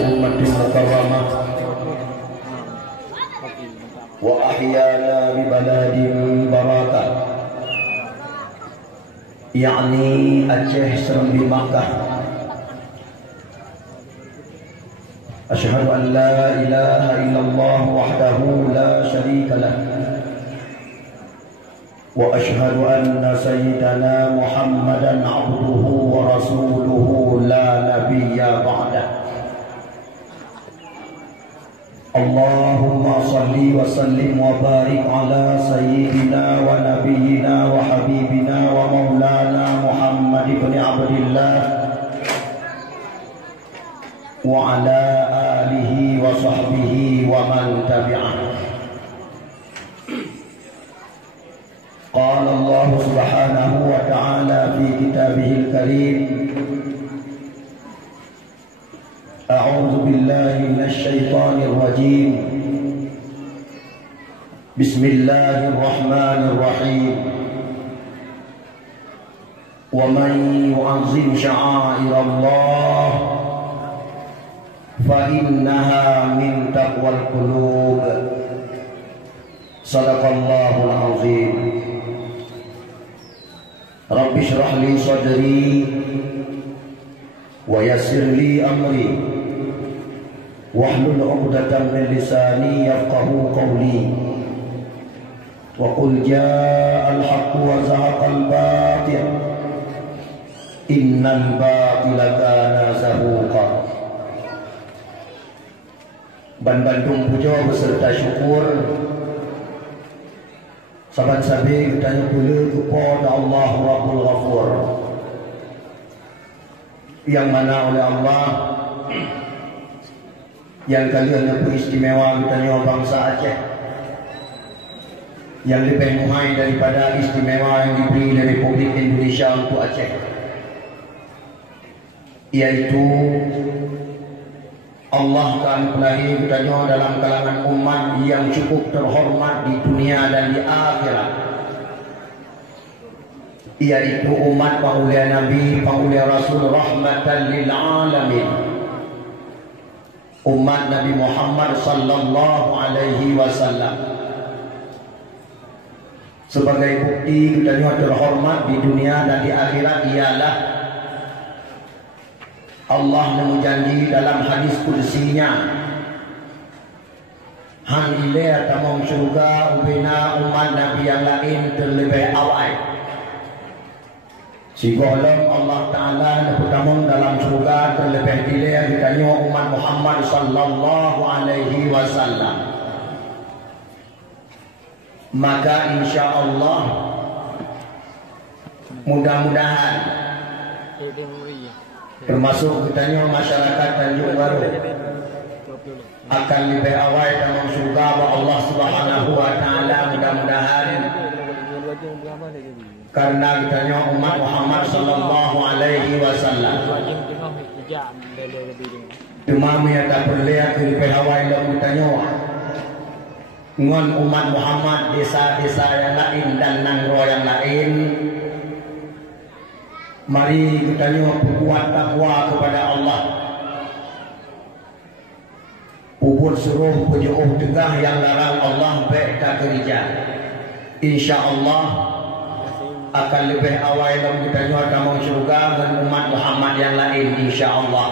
أمة مكرمة وأحيانا ببلد بركة يعني Aceh Serambi Makkah. أشهد أن لا إله إلا الله وحده لا شريك له وأشهد أن سيدنا محمدا عبده ورسوله لا نبي بعده. اللهم صل وسلم وبارك على سيدنا ونبينا وحبيبنا ومولانا محمد بن عبد الله وعلى آله وصحبه ومن تبعه. قال الله سبحانه وتعالى في كتابه الكريم: أعوذ بالله من الشيطان الرجيم. بسم الله الرحمن الرحيم. ومن يعظم شعائر الله فإنها من تقوى القلوب. صدق الله العظيم. رب اشرح لي صدري ويسر لي أمري واحلل عقدة من لساني يفقهوا قولي. وقل جاء الحق وزهق الباطل إن الباطل كان زهوقا. Bandung puja beserta syukur saban sabi kita nyebula kepada Allah Rabbul Ghafur, yang mana oleh Allah yang kalian beristimewa kita bangsa Aceh, yang lebih muhai daripada istimewa yang diberi oleh Republik Indonesia untuk Aceh, yaitu Allah akan melahirkan kita dalam kalangan umat yang cukup terhormat di dunia dan di akhirat, yaitu umat paulia Nabi, paulia Rasul, rahmatan lil alamin, umat Nabi Muhammad sallallahu alaihi wasallam. Sebagai bukti kita terhormat di dunia dan di akhirat ialah Allah menjanji dalam hadis kudusinya, hang ile tamong syurga ubina umat Nabi yang lain terlebih awal. Si golong Allah Ta'ala bertamong dalam syurga terlebih ile ditanya umat Muhammad sallallahu alaihi wasallam. Maka insya Allah mudah-mudahan termasuk kitanya masyarakat Tanjung Baru akan lebih awal dalam surga Allah Subhanahu wa Ta'ala, mudah-mudahan karena kitanya umat Muhammad sallallahu alaihi wasallam demam yang tak perlihat lebih awal dalam kitanya ngon umat Muhammad desa-desa yang lain dan nangro yang lain. Mari kita berbuat takwa kepada Allah. Ubur suruh penjauh tegah yang larang Allah baik tak kerja. Insya Allah akan lebih awal dalam kita dalam syurga dan umat Muhammad yang lain. Insya Allah.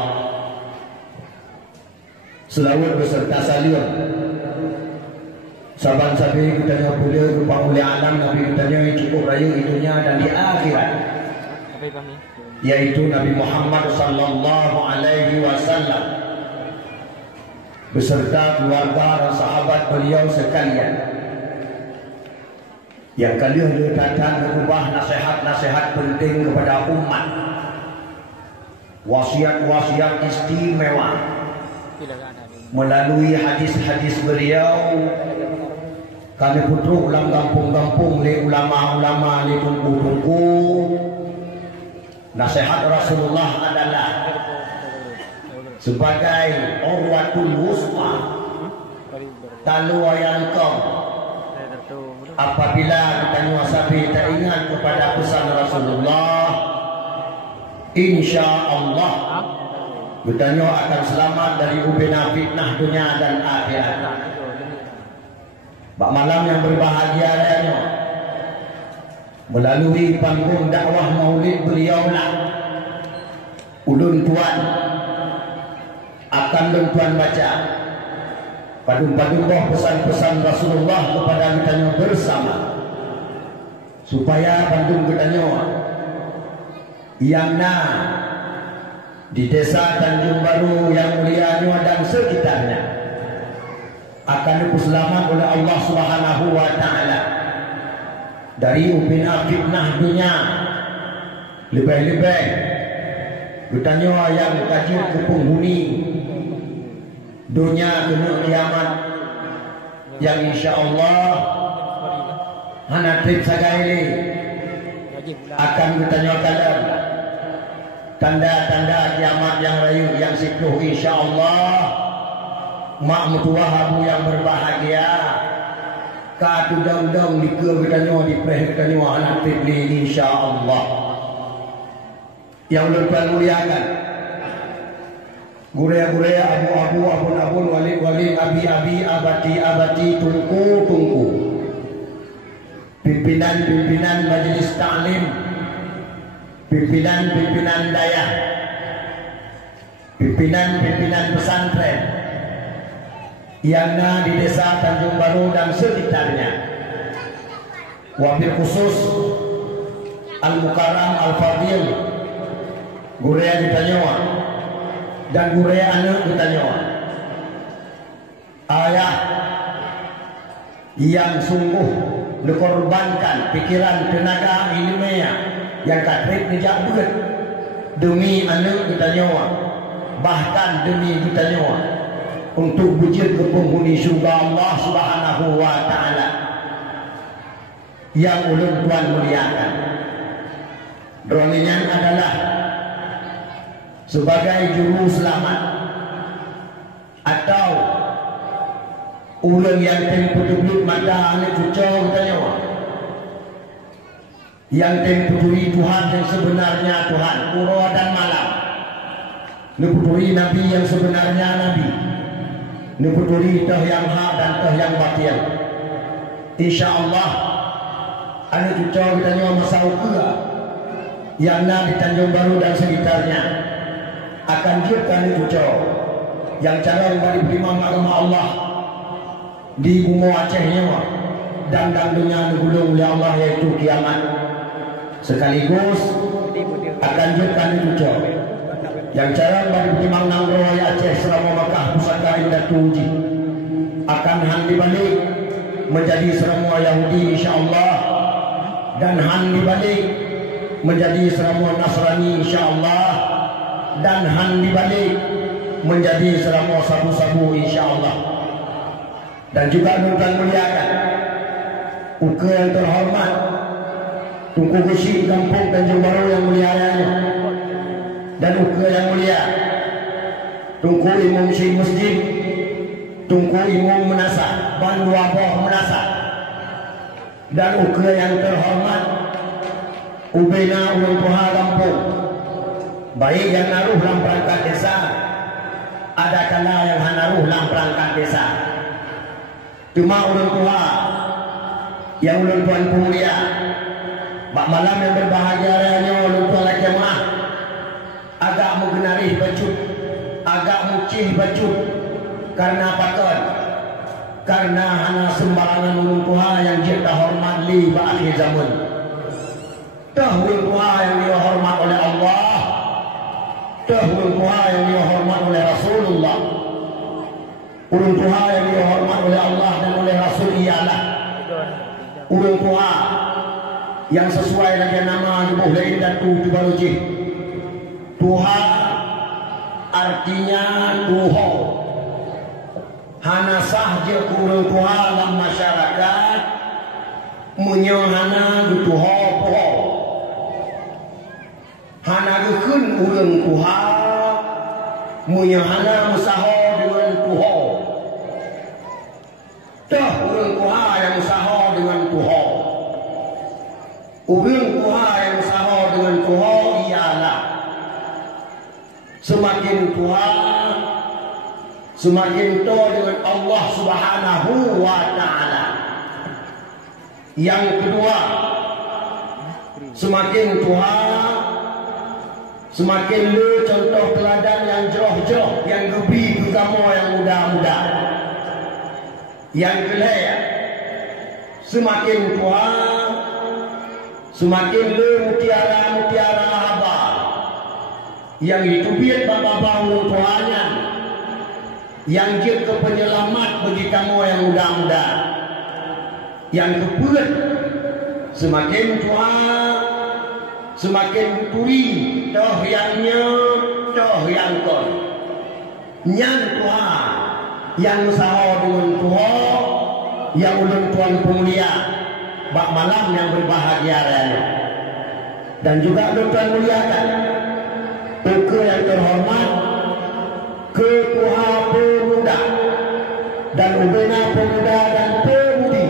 Selawat beserta salim. Saban sabi kita boleh rupa mulia alam Nabi kita yang cukup raya itunya dan di akhirat, yaitu Nabi Muhammad sallallahu alaihi wasallam beserta keluarga dan sahabat beliau sekalian, yang kalian datang mengubah nasihat-nasihat penting kepada umat, wasiat-wasiat istimewa melalui hadis-hadis beliau. Kami putruk ulang kampung-kampung le ulama-ulama le tunggu-tunggu. Nasihat Rasulullah adalah sebagai urwatul wusqa, talua yang kau apabila kita muasabi teringat kepada pesan Rasulullah, insya Allah Bertanya akan selamat dari ubina fitnah dunia dan akhirat. Bak malam yang berbahagia adanya melalui panggung dakwah maulid beliau lah ulun tuan akan tuan baca padung-padung pesan-pesan Rasulullah kepada kita bersama supaya pandung kita yang di desa Tanjung Baru yang mulianya dan sekitarnya akan diselamat oleh Allah Subhanahu wa taala dari ubina fitnah dunia. Lebih-lebih bertanya yang kaji ke penghuni dunia kena kiamat yang insya-Allah hana trip sagaili akan bertanya kalian tanda-tanda kiamat yang rayu yang sikuh insya-Allah mak mutuahamu yang berbahagia ka tudang-dang di ke bertanya di preh bertanya anak trip ni insya-Allah yang lebih muliakan guraya-guraya abu-abu abun-abun wali-wali abi-abi abati-abati tungku-tungku pimpinan-pimpinan majelis ta'lim, pimpinan-pimpinan dayah, pimpinan-pimpinan pesantren yang di desa Tanjung Baru dan sekitarnya. Wabil khusus Al-Mukarram Al-Fadil guraya ditanyawa dan guraya anak ditanyawa ayah yang sungguh dikorbankan pikiran tenaga ilmiah yang katrik dijak duit demi anak ditanyawa bahkan demi ditanyawa untuk bujur ke penghuni syurga Allah Subhanahu wa taala yang ulun tuan muliakan. Droningan adalah sebagai juru selamat atau ulun yang tempo duduk mata ane cucau tanya yang temputuri Tuhan yang sebenarnya Tuhan pura dan malam neputuri Nabi yang sebenarnya Nabi neputuri tah yang hak dan tah yang batin. InsyaAllah ane cucau tanya masa ukura yang di Tanjung Baru dan sekitarnya akan jurkan cucau yang cara bagi beriman agama Allah di bumi Acehnya dan dunia digulung oleh Allah yaitu kiamat sekaligus akan jurkan cucau yang cara bagi beriman nangro Aceh selama Makkah pusaka indah tuji akan handi balik menjadi semua Yahudi insyaAllah dan handi balik menjadi semua Nasrani insyaAllah dan handi balik menjadi semua sabu-sabu insyaAllah. Dan juga tuan muliakan uke yang terhormat Tunku Gusi Kampung Tanjung Baru yang mulianya dan uke yang mulia Tunku Imam Syekh Masjid Tunku Imam Menasa Bandu Aboh Menasa dan uke yang terhormat Ubena Ulun Tuha Kampung baik yang naruh dalam perangkat desa ada kala yang naruh dalam perangkat desa cuma Ulun Tuha yang Ulun Tuhan Pemulia bak malam yang berbahagia raya Ulun Tuhan lagi jemaah agak menggenari bacut agak mucih bacut karena pakon karena hana sembarangan Ulun Tuha yang kita hormat li ba'akhir zaman Ulun Tuha yang dihormat oleh Allah Ulun Tuha yang dihormat oleh Rasulullah Ulun Tuha yang dihormat oleh Allah dan oleh Rasul ialah Ulun Tuha yang sesuai dengan nama Ibu Lain dan Tuhu Baruji Tuha artinya Tuho hana sahja Ulun Tuha dalam masyarakat menyohana Tuho Poho hana gekun Ulun Tuha menyohana musaho dengan Tuho dah Ulun Tuha yang musaho dengan Tuho Ulun Tuha yang musaho dengan Tuho ialah semakin semakin tua semakin tua dengan Allah Subhanahu wa ta'ala. Yang kedua, semakin tua semakin lu contoh teladan yang jeroh-jeroh, yang gebi kamu yang muda-muda. Yang kedua, semakin tua semakin lu mutiara-mutiara haba yang ditubit bapak-bapak tuanya, yang jadi penyelamat bagi kamu yang muda-muda. Yang kedua, semakin tua semakin tui toh yangnya toh yang kon nyang tua yang usaha dengan tua yang ulun tuan pemulia bak malam yang berbahagia raya. Dan juga ulun tuan muliakan ke yang terhormat ke tuha pemuda dan ubena pemuda dan pemudi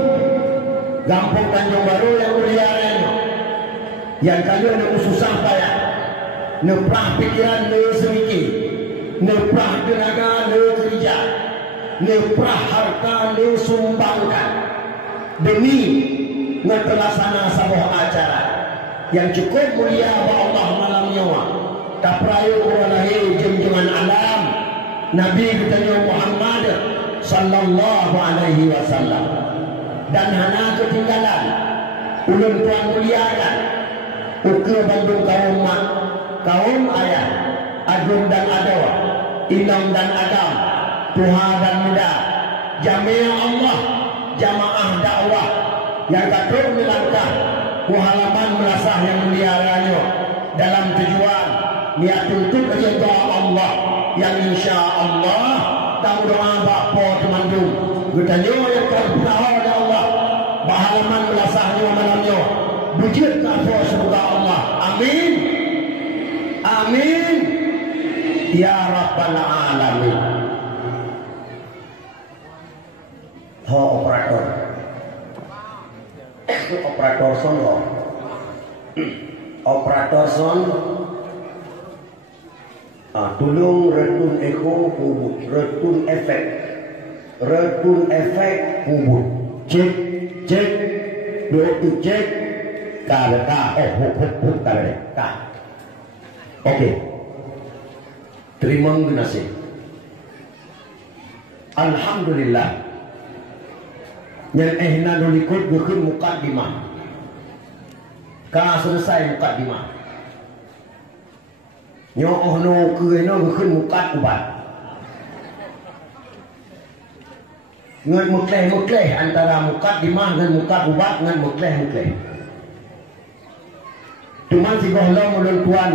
Gampung Tanjung Baru yang mulia raya, yang kalian nak susah payah neprah pikiran le sedikit, neprah tenaga le kerja, neprah harta le sumbangkan demi ngetelaksana sebuah acara yang cukup mulia ba Allah malam nyawa. Tak perayu lahir jemjeman alam Nabi kita Muhammad sallallahu alaihi wasallam. Dan hana ketinggalan ulun tuan muliakan uke Bandung kaum mak, kaum ayah, Agung dan Adawa, Inam dan Adam, Tuha dan Muda, Jamiah Allah, Jamaah dakwah yang katur melangkah halaman merasah yang mulianya dalam tujuan niat untuk menjaga Allah yang insya Allah tahu doa bapa temandung bertanya yang terpunaha ya Allah bahalaman merasahnya malamnya bujud kafir surga Allah. Amin amin ya rabbal alamin. Ho operator son ho operator son tolong retun eko hubut retun efek hubut cek cek dua tu cek kada huk kada ka. Okey, terima kasih. Alhamdulillah yang ehna ikut bikin mukaddimah ka selesai mukaddimah nyo ohno ke no bikin mukaddimat ngan mukleh antara mukaddimah dengan mukaddimat dengan mukleh cuman si gohlong ulun tuan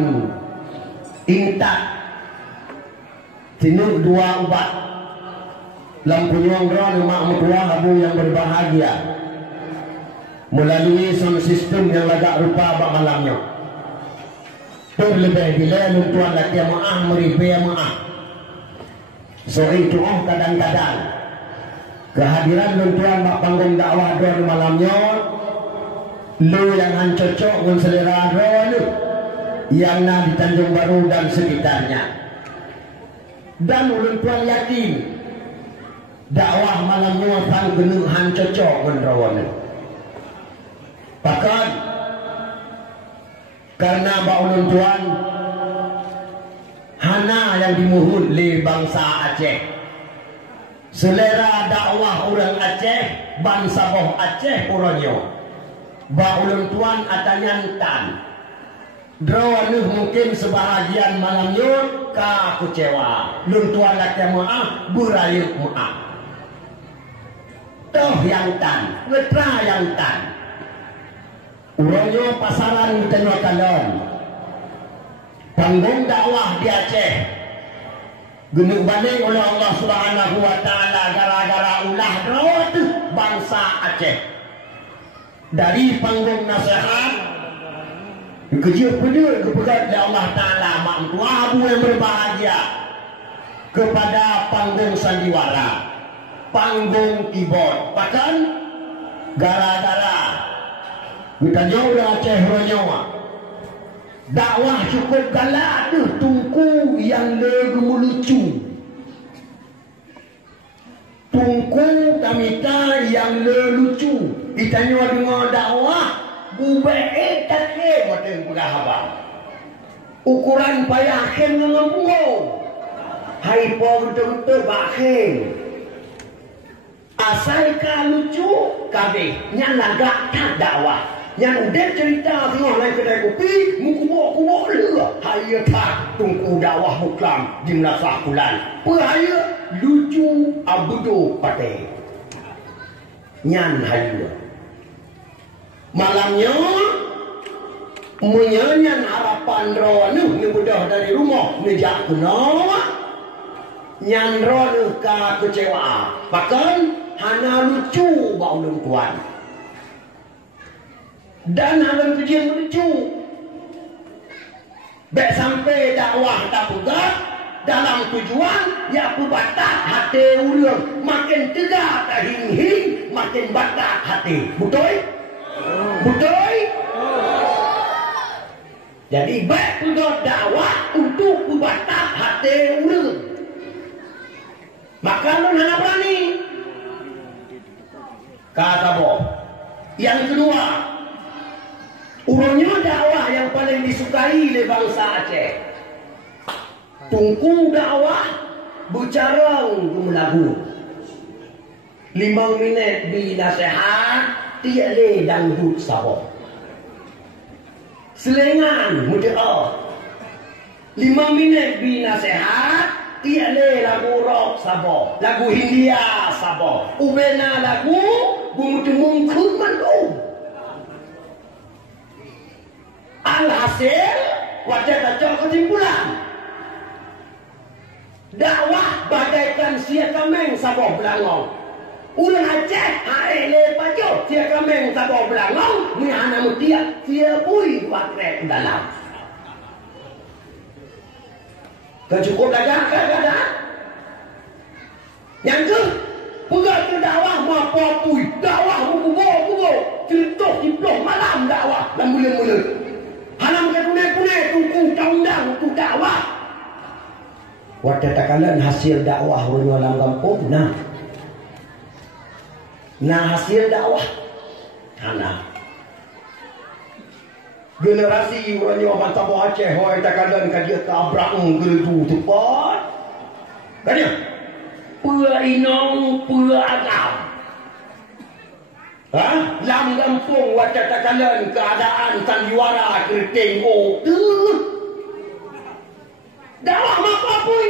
intak tinuk dua ubat lampu nyongro mak mutua abu yang berbahagia melalui sound system yang lagak rupa bak malamnya. Terlebih bila luntuan laki maah meripia maah. So itu kadang-kadang kehadiran luntuan bak panggung dakwah doa malamnya lu yang hancocok dengan selera doa lu yang nak di Tanjung Baru dan sekitarnya. Dan luntuan yakin dakwah malamnya akan genuhan cocok menerawan. Bahkan karena baulun tuan hana yang dimuhun le bangsa Aceh. Selera dakwah orang Aceh, bangsa boh Aceh uranyo. Baulun tuan atanyantan. Drawanuh mungkin sebahagian malamnya ka kecewa. Lun tuan laki maaf, burayuk maaf. Toh yang tan, wetra yang tan. Uranyo pasaran tenyo kalon. Panggung dakwah di Aceh. Gunung banding oleh Allah Subhanahu wa taala gara-gara ulah drawat bangsa Aceh. Dari panggung nasihat kejauh pedul kepada Allah taala mak abu yang berbahagia kepada panggung sandiwara, panggung keyboard, bahkan gara-gara kita jauh dari Aceh Ronyawa dakwah cukup galak tu tungku yang legu lucu. Tungku kamita yang lelucu. Ditanya dengan dakwah bubek tak macam kuda habang. Ukuran payah ken dengan bungo. Hai po betul-betul bakhil. Asal ka lucu kabeh nyala gak tak dakwah. Yang dia cerita tengah lain kedai kopi, muku-muku lera. Haya tak tungku dakwah muklam di Melasa Kulan. Perhaya lucu abudu pakai. Nyan haya. Malamnya, menyanyian harapan roh ni budak dari rumah. Nejak kena. Nyan roh ni kecewa. Bahkan, hana lucu bau tuan. Dan alam kejadian lucu. Baik sampai dakwah tak pegat dalam tujuan ya batak hati ulian makin tegak tak hing-hing makin batak hati. Betul? Betul? Jadi baik pegat dakwah untuk batak hati ulian. Maka lu nak berani. Kata boh. Yang kedua, urangnya dakwah yang paling disukai oleh bangsa Aceh. Tungku dakwah bicara lagu. 5 minit bi nasihat tiada le dangdut sabo. Selengan mudah. 5 minit bi nasihat tiada le lagu rock sabo, lagu Hindia sabo. Ubena lagu bumutungkun mandu. Alhasil, wajah kacau kesimpulan. Dakwah bagaikan sia kameng saboh belangong. Ulang Aceh, haile pajo, sia kameng saboh belangong, mihana mutia, sia bui wakrek dalam. Kecukup dagang kadang-kadang. Yang ke, pegang ke dakwah apa pui, dakwah buku-buku, cerita diploh malam dakwah, dan mula-mula. Halam ke punai-punai tungku undang untuk dakwah. Waktu takalan hasil dakwah orang dalam kampung nah hasil dakwah karena generasi orang mantap Aceh orang takalan kaji ke abrang geredu tepat katanya pura inong pura agam. Lam kampung wajah takalan keadaan sandiwara keriting tu dakwah apa pun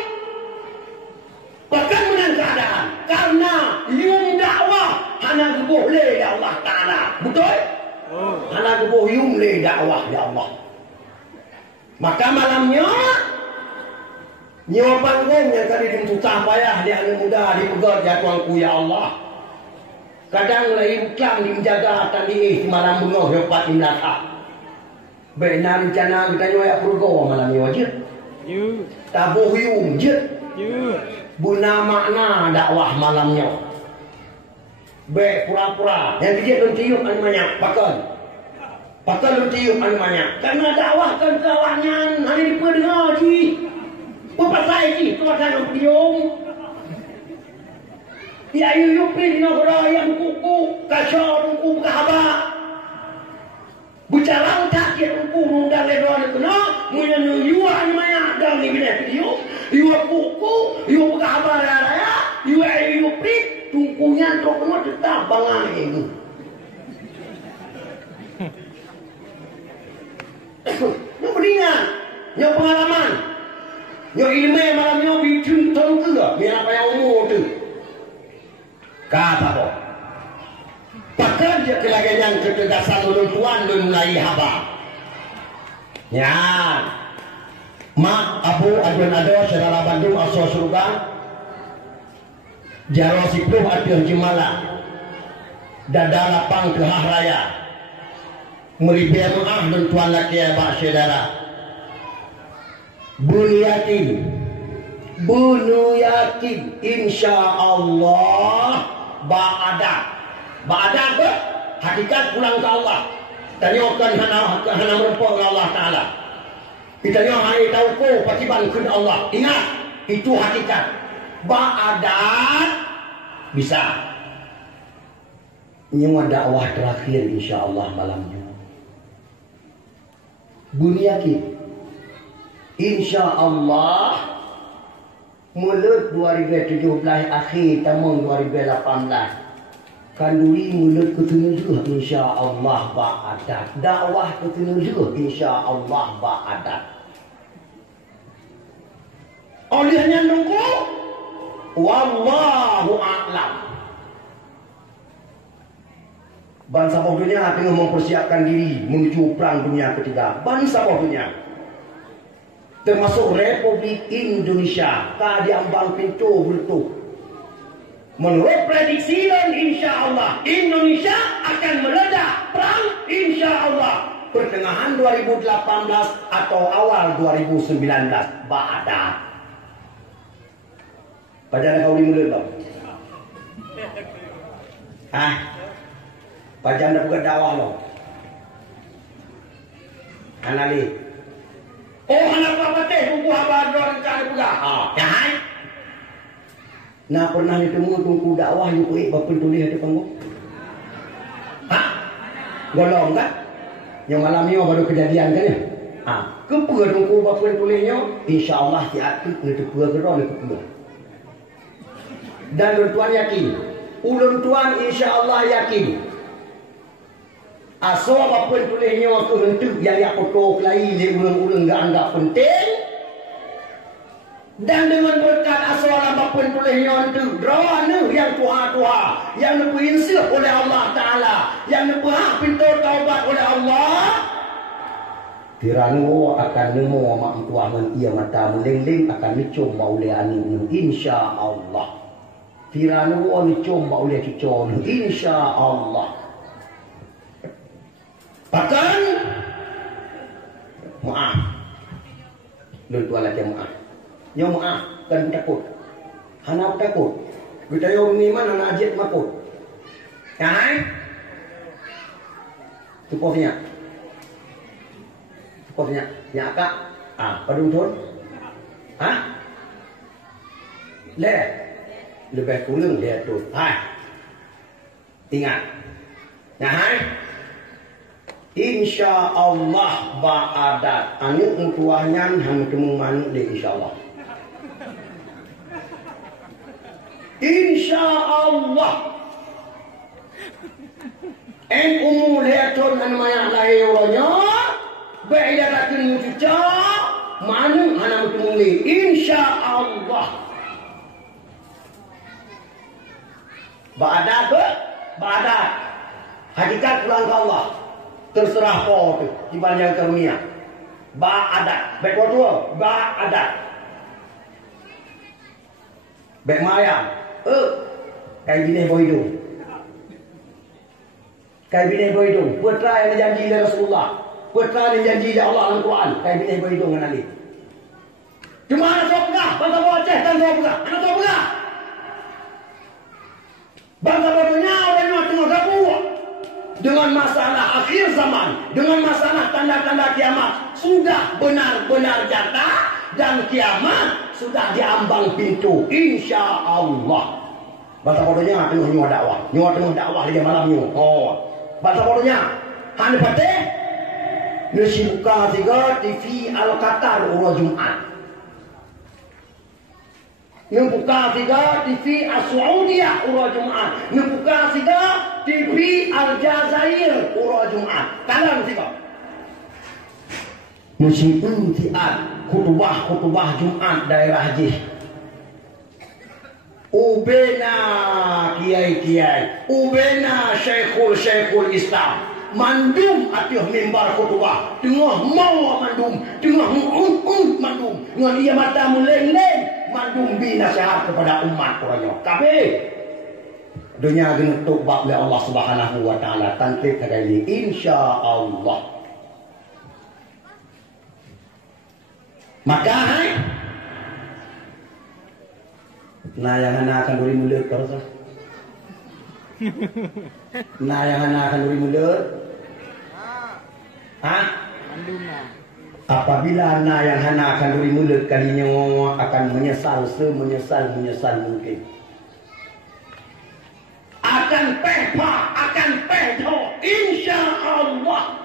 bahkan menang keadaan karena yung dakwah hana gebuh le ya Allah Ta'ala betul? Hana gebuh yung le dakwah ya Allah. Maka malamnya nyawa panggung yang tadi susah payah dia anak muda dipegat ya tuanku ya Allah. Kadang lain Islam dimenjaga atas di malam bengah dapat di Melaka. Benar rencana kita nyoyak purgo malam ni wajib. Tabuh yung je. Guna makna dakwah malamnya. Baik pura-pura. Yang dia belum tiup banyak. Pakal belum tiup banyak. Karena dakwah kan kawannya hari di pendengar ji. Papasai ji. Papasai yang tiup. Ya yuyupin negara yang kuku kacau kuku kahabak. Bicara tak kira kuku nundang lebar kena, menyentuh yuan maya dalam ni bina video, yuan kuku, yuan kahabak raya, yuan yuyupin tungkunya terus kena tetap bangang itu. Nyo beringat, nyo pengalaman, nyo ilmu malam nyo bikin tahun ke, ni apa yang umur tu. Kata apa? Bahkan dia kelagangan ketegasan ulun tuan mulai haba. Ya. Mak Abu Adun Ado saudara Bandung asal surga. Jaro sipluh adir jemala. Dada lapang ke hah raya. Meribia maaf dan tuan laki abak saudara. Bunu yakin insya Allah Ba'adah ke? Hakikat pulang ke Allah. Tanyakan hana merempok Allah Ta'ala. Kita yang hari tahu ko patiban kepada Allah. Ingat, itu hakikat. Ba'adat bisa. Ini dakwah terakhir insya-Allah malamnya. Bunyi yakin. Insya-Allah mulut 2017 akhir tamang 2018. Kanduri mulut ketemu juga insya-Allah ba'adat. Dakwah ketemu juga insya-Allah ba'adat. Olehnya nunggu wallahu a'lam. Bangsa dunia tengah mempersiapkan diri menuju perang dunia ketiga. Bangsa dunia termasuk Republik Indonesia diambang pintu bertutup. Menurut prediksi dan insya Allah Indonesia akan meledak perang insya Allah pertengahan 2018 atau awal 2019 ba'adat. Pajan kau dimulai tak? Pajan dah buka dakwah lo. Anali. Oh, anak apa teh buku apa orang cari buka? Ya hai. Nah pernah ditemu tunggu dakwah yang kuih bapa tulis ada panggung. Golong kan? Yang malam ni baru kejadian kan ya? Kepua tunggu bapa tulisnya, insya-Allah hati itu kepua gerak itu kepua. Dan tuan yakin, ulun tuan insya-Allah yakin. Asal apa tulisnya waktu hentuk yang dia foto kelai dia ulang-ulang enggak anggap penting. Dan dengan berkat asal apa tulisnya hentuk drone yang tuha-tuha, yang diinsaf oleh Allah Taala, yang dibuka pintu taubat oleh Allah. Tiranu akan nemu mak tuah men ia mata melengling akan dicom oleh anu insya-Allah. Tiranu dicom oleh kicon insya-Allah. Bahkan maaf. Lu tua lagi maaf. Yang maaf kan takut. Hana takut. Kita yang ni mana nak ajak makut. Kan? Tupofnya. Tupofnya. Ya kak. Padung thun. Le. Lebih kurang dia tu. Ingat. Nah, insya Allah ba'adat. Anu untuahnya hang temu manuk le insya Allah. Insya Allah. En umur lihatun anu mayak lahir orangnya. Ba'ida takin mucuca. Manuk anak temu le. Insya Allah. Ba'adat ke? Ba'adat. Hakikat pulang ke Allah. Terserah kau tu dibanding karunia. Ba'adat. Baik kau tua. Ba'adat. Baik mayang. Kai bini boy hidung. Kai bini boy hidung. Putra yang janji dari Rasulullah. Putra yang janji dari Allah dalam Quran. Kai bini boy hidung dengan Ali. Cuma anak tua pegah. Bangsa bawa Aceh dan tua pegah. Anak tua pegah. Bangsa bodohnya orangnya tengah gabung. Dengan masalah akhir zaman, dengan masalah tanda-tanda kiamat sudah benar-benar nyata dan kiamat sudah diambang pintu insya Allah. Bahasa bodohnya tengah nyuah dakwah, tengah dakwah di malam ni. Bahasa bodohnya hanya pateh nasi buka tiga TV Al-Qatar urus Jumat. Membuka tiga TV As-Saudiyah urus Jumat. Membuka tiga TV Al-Jazair urus Jumat. Kalam tiga. Meskipun tiap khutbah Jumat daerah Haji. Ubena kiai-kiai. Ubena syekhul Islam. Mandum atuh mimbar khutbah. Tengah mau mandum. Tengah mandum. Dengan dia mata meleng-leng. Mandum bi nasihat kepada umat orangnya. Tapi dunia genutuk bab oleh Allah Subhanahu wa taala tantik kali insya Allah. Maka nah yang akan beri mulut terus. Nah yang akan beri mulut. Mandum. Apabila na yang hana akan duri mulut kalinya akan menyesal semenyesal mungkin. Akan pepa, akan pedo, insya Allah.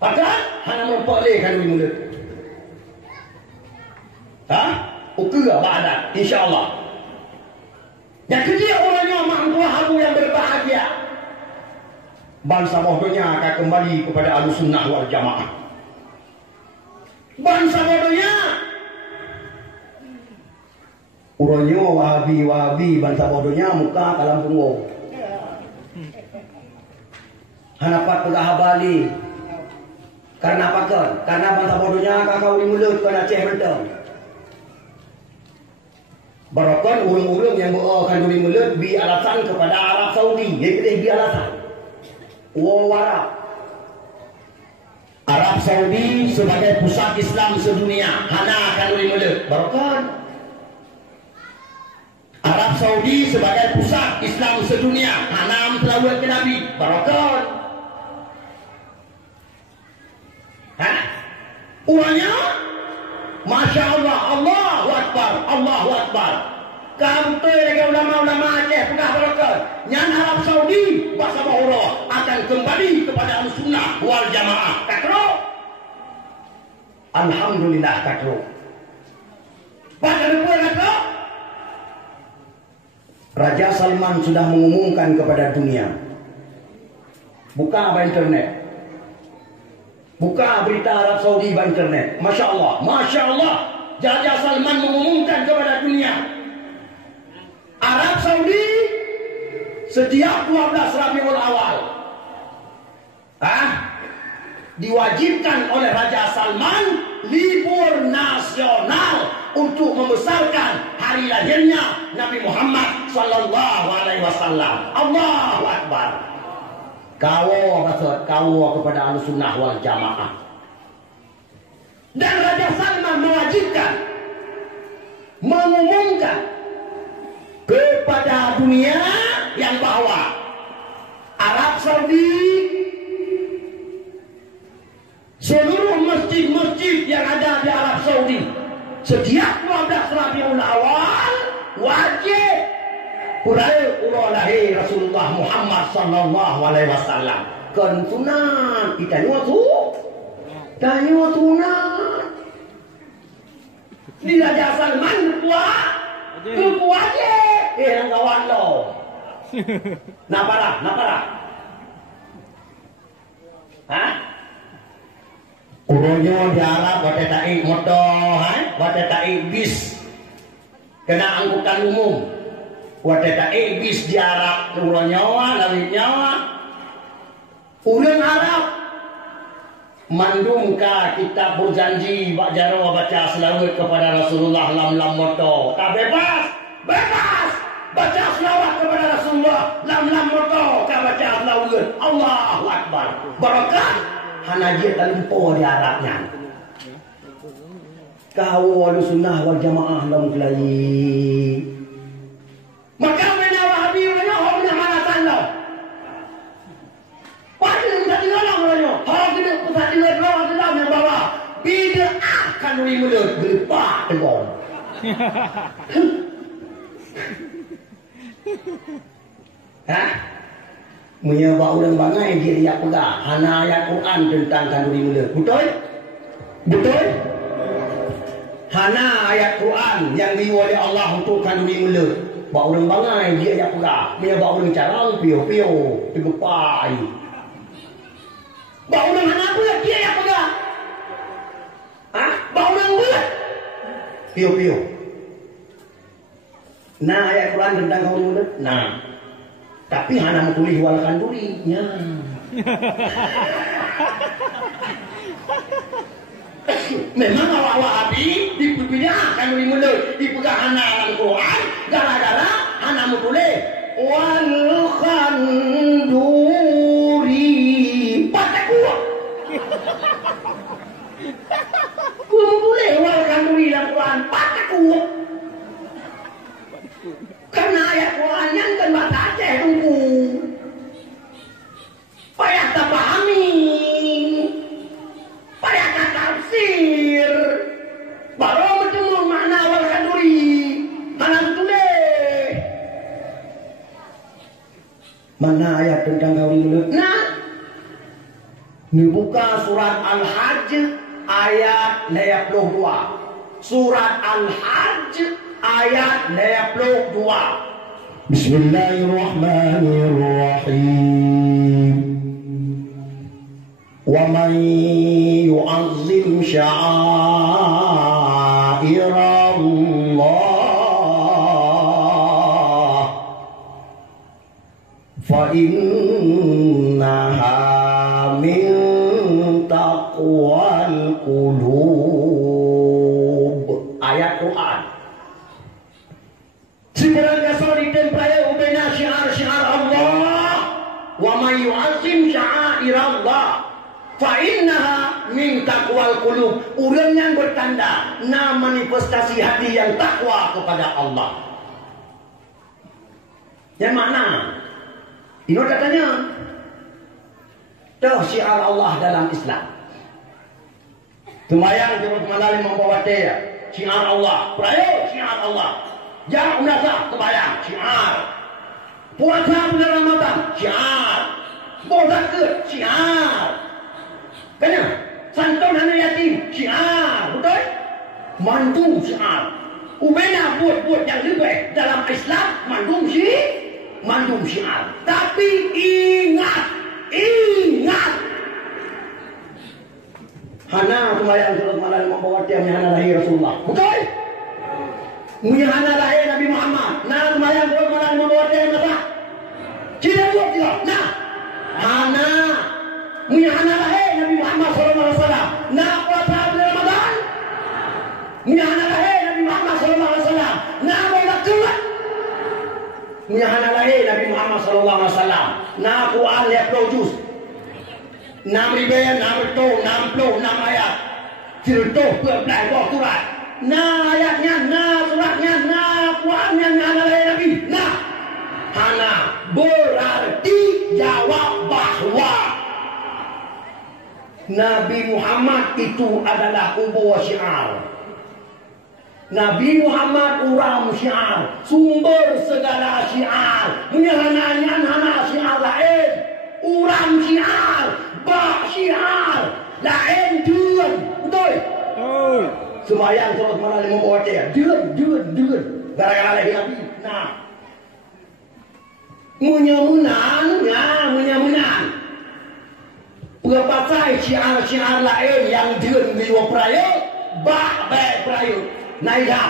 Padahal hana memperolehkan duri mulut. Ukira badan, insya Allah. Yang kedua orangnya mampu habu yang berbahagia. Bangsa bodohnya akan kembali kepada Ahlussunnah wal Jamaah. Bangsa bodohnya urangnya Wahabi, bangsa bodohnya muka kalam punggung. Hanapat pegah bali. Karena apa kan? Karena bangsa bodohnya kakau di mulut kena Aceh mentang. Barakan urang-urang yang berkan di mulut bi alasan kepada Arab Saudi. Dia bi alasan. Arab Saudi sebagai pusat Islam sedunia hana akan duri mulut barokan. Arab Saudi sebagai pusat Islam sedunia hana pelawat ke Nabi barokan. Uangnya Masya Allah, Allahu Akbar, Allahu Akbar. Kamu lagi ulama-ulama Aceh pegah barokan. Yang Arab Saudi bahasa bahura akan kembali kepada Ahlussunnah wal Jamaah. Kakro. Alhamdulillah kakro. Pada lupa kakro. Raja Salman sudah mengumumkan kepada dunia. Buka apa internet. Buka berita Arab Saudi di internet. Masya Allah, Masya Allah. Raja Salman mengumumkan kepada dunia. Arab Saudi setiap 12 Rabiul Awal diwajibkan oleh Raja Salman libur nasional untuk membesarkan hari lahirnya Nabi Muhammad sallallahu alaihi wasallam. Allahu Akbar. Kawo kepada Ahlussunnah wal Jamaah. Dan Raja Salman mewajibkan mengumumkan kepada dunia yang bahwa Arab Saudi seluruh masjid-masjid yang ada di Arab Saudi setiap 12 Rabiul Awal wajib urang lahir Rasulullah Muhammad sallallahu alaihi wasallam. Kan sunat kita tanya sunat di Raja Salman wajib. Yang kawan lo. Napara. Urangnya di Arab wate tai motor, wate tai bis. Kena angkutan umum. Wate tai bis di Arab, urangnya lawitnya. Urang Arab mandungka kitab berjanji bak jaro baca selawat kepada Rasulullah lam motor. Tak bebas. Baca selawat kepada Rasulullah lam moto ka baca selawat. Allahu Akbar. Barakat hana dia terlupa di Arabnya. Kau Ahlussunnah wal Jamaah lam kelai. Maka mana Wahabi mana orang mana tanda. Pada kita tinggalan orangnya. Hal kita pusat tinggal dua dalam yang bawa bid'ah kan dari mulut berlepas tengok. Menyebab orang bangai dia riak pegah hana ayat Quran tentang kanduri mulut. Betul? Hana ayat Quran yang diwali Allah untuk kanduri mulut. Bak orang bangai dia riak pegah. Menyebab orang carang pio tergepai. Bak orang hana pula dia riak pegah. Bak orang buat pio. Nah ayat Quran tentang kanduri mulut. Nah tapi hana menulis walakan durinya. Memang awak Wahabi dipilihkan dari mulut dipegang hana Al-Quran gara-gara hana menulis wal khanduri patek gua. Gua menulis wal khanduri Al-Quran patek gua. Karena ayat Quran yang kan bahasa Aceh tunggu. Payah tak pahami Mana ayat tentang kawin mulut? Nah, ni buka surat Al-Hajj ayat 52. Surat Al-Hajj ayat 52. Bismillahirrahmanirrahim. Wa man yu'azzim sya'airallah fa innaha min taqwal qulub. Ayat Quran. Sebenarnya sorry template ubena syiar-syiar Allah. Wa man yu'azzim sya'airallah fa innaha min taqwal qulub. Orang yang bertanda na manifestasi hati yang takwa kepada Allah. Yang mana? Ini katanya tahu syiar Allah dalam Islam. Sembahyang turut malam membawa dia syiar Allah, perayaan syiar Allah. Jarak unasa sembahyang syiar. Puasa bulan Ramadan syiar. Zakat syiar. Kena santun anak yatim syiar, betul? Mandum syiar. Ubena buat-buat yang lebih dalam Islam mandum syiar. Tapi ingat. Hana sembahyang turut malam membawa dia hana lahir Rasulullah. Betul? Hana lahir Nabi Muhammad. Nah sembahyang turut malam membawa dia masa. Tidak buat dia. Nah. Hana lahir Nabi Muhammad SAW. Nah puasa bulan Ramadan. Hana lahir Nabi Muhammad SAW. Nah boleh keluar. Hana lahir Nabi Muhammad SAW. Nah Quran lihat juz 6 ayat. Cerita berbelah buah surat. Nah ayatnya, nah suratnya, nah Qurannya, nah lahir Nabi. Nah hana berarti jawab bahwa Nabi Muhammad itu adalah ubuh syiar. Nabi Muhammad uram syiar, sumber segala syiar. Hana syiar lain, uram syiar, bah syiar lain duan. Betul? Sembahyang sholat malam membawa dia duan. Gara-gara lagi Nabi. Nah, munyamunan. Berbagai syiar-syiar lain yang duan liwa peraya, bah baik peraya. Naida.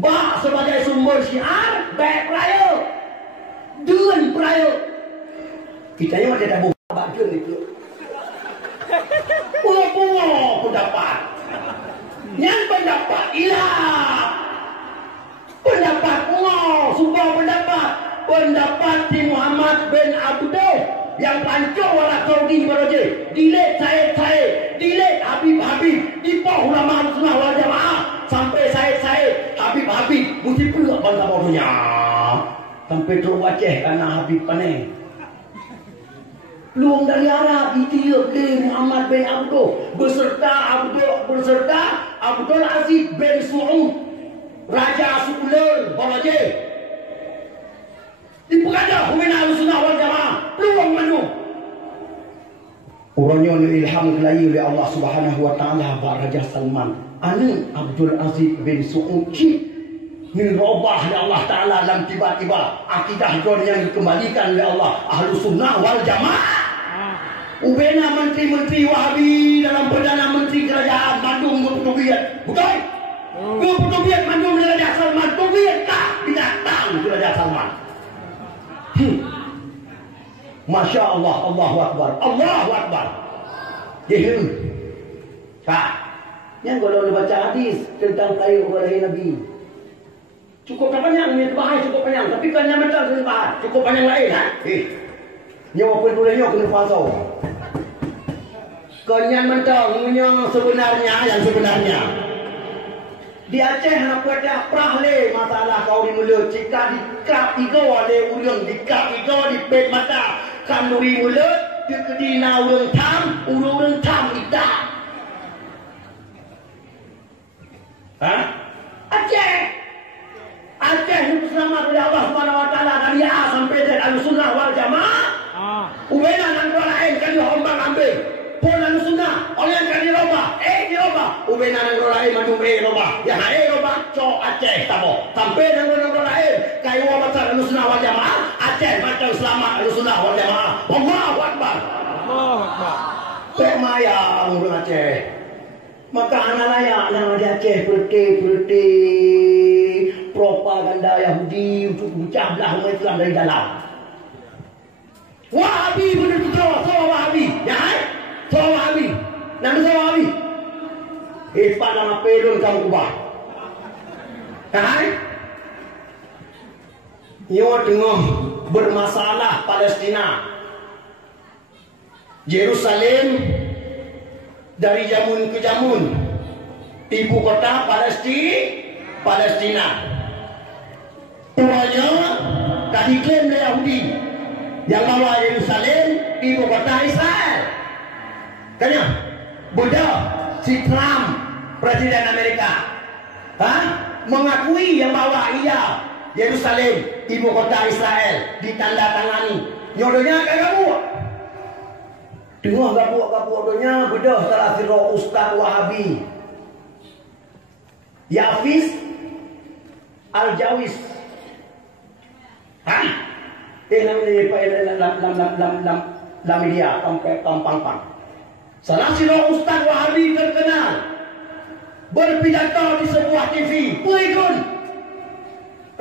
Bah sebagai sumber syiar, baik peraya. Duan peraya. Kita yang ada buka bagian itu. Pulau pendapat. Yang pendapat ilah. Pendapat sumpah pendapat di Muhammad bin Abdul yang pancung warak Saudi baroje. Dilet saya, dilet Habib, di bawah ulama sunnah wal jamaah sampai saya Habib mesti pula bangsa bodohnya. Sampai terwaceh karena Habib panen. Luang dari Arab ditiup di Muhammad bin Abdul beserta Abdul Aziz bin Saud Raja Sukulen Balaje di Pekada Humina Al-Sunnah wal Jamaah peluang manu orangnya ilham kelai oleh Allah Subhanahu wa taala Raja Salman anu Abdul Aziz bin Saud min robah oleh Allah taala dan tiba-tiba akidah yang dikembalikan oleh Allah Ahlus Sunnah wal Jamaah. Ubena menteri-menteri Wahabi dalam Perdana Menteri Kerajaan Bandung Keputubiat. Betul? Keputubiat Bandung Raja Salman. Keputubiat tak binatang Raja Salman. Masya Allah. Allahu Akbar. Jihim. Kak. Yang kalau baca hadis tentang kayu oleh Nabi. Cukup panjang ni bahas cukup panjang. Tapi kan yang betul bahas cukup panjang lain. Nyawa pun tulisnya kena pasau. Kenyan mentang yang sebenarnya. Di Aceh nak pada prahle masalah kau di mulut. Jika dikap tiga oleh urang, dikap tiga di pet mata. Kanduri mulut, dia kedina urang tam tidak. Aceh ni selamat oleh Allah Subhanahu Wa Taala dari A sampai Z Ahlussunnah wal Jamaah. Ubena nang lain kali ombang ambil. Pun Ahlussunnah orang kali roba, dirobah. Ubena nang lain maju roba. Ya roba co Aceh tabo. Sampai nang lain kai wa baca Ahlussunnah wal Jamaah, Aceh baca selamat Ahlussunnah wal Jamaah. Allahu Akbar. Allahu Akbar. Pemaya urang Aceh. Maka anak layak nama dia Aceh berti propaganda Yahudi untuk pecah belah umat Islam dari dalam. Wahabi betul-betul, so Wahabi, ya kan? So Wahabi, nama so Wahabi. Hebat nama pelun kamu ubah, ya kan? Yo tengah bermasalah Palestina, Yerusalem. Dari jamun ke jamun, ibu kota Palestina. Pulaunya tak diklaim oleh Yahudi. Yang bawa Yerusalem, ibu kota Israel. Kanya, bodoh si Trump, Presiden Amerika, mengakui yang bawa Yerusalem, ibu kota Israel, ditandatangani. Nyodonya kan kamu? Tengah gabuk-gabuk donya bedah salah siro Ustaz Wahabi Yafiz Al-Jawis. Lam media pang. Salah siro Ustaz Wahabi terkenal berpidato di sebuah TV. Puikun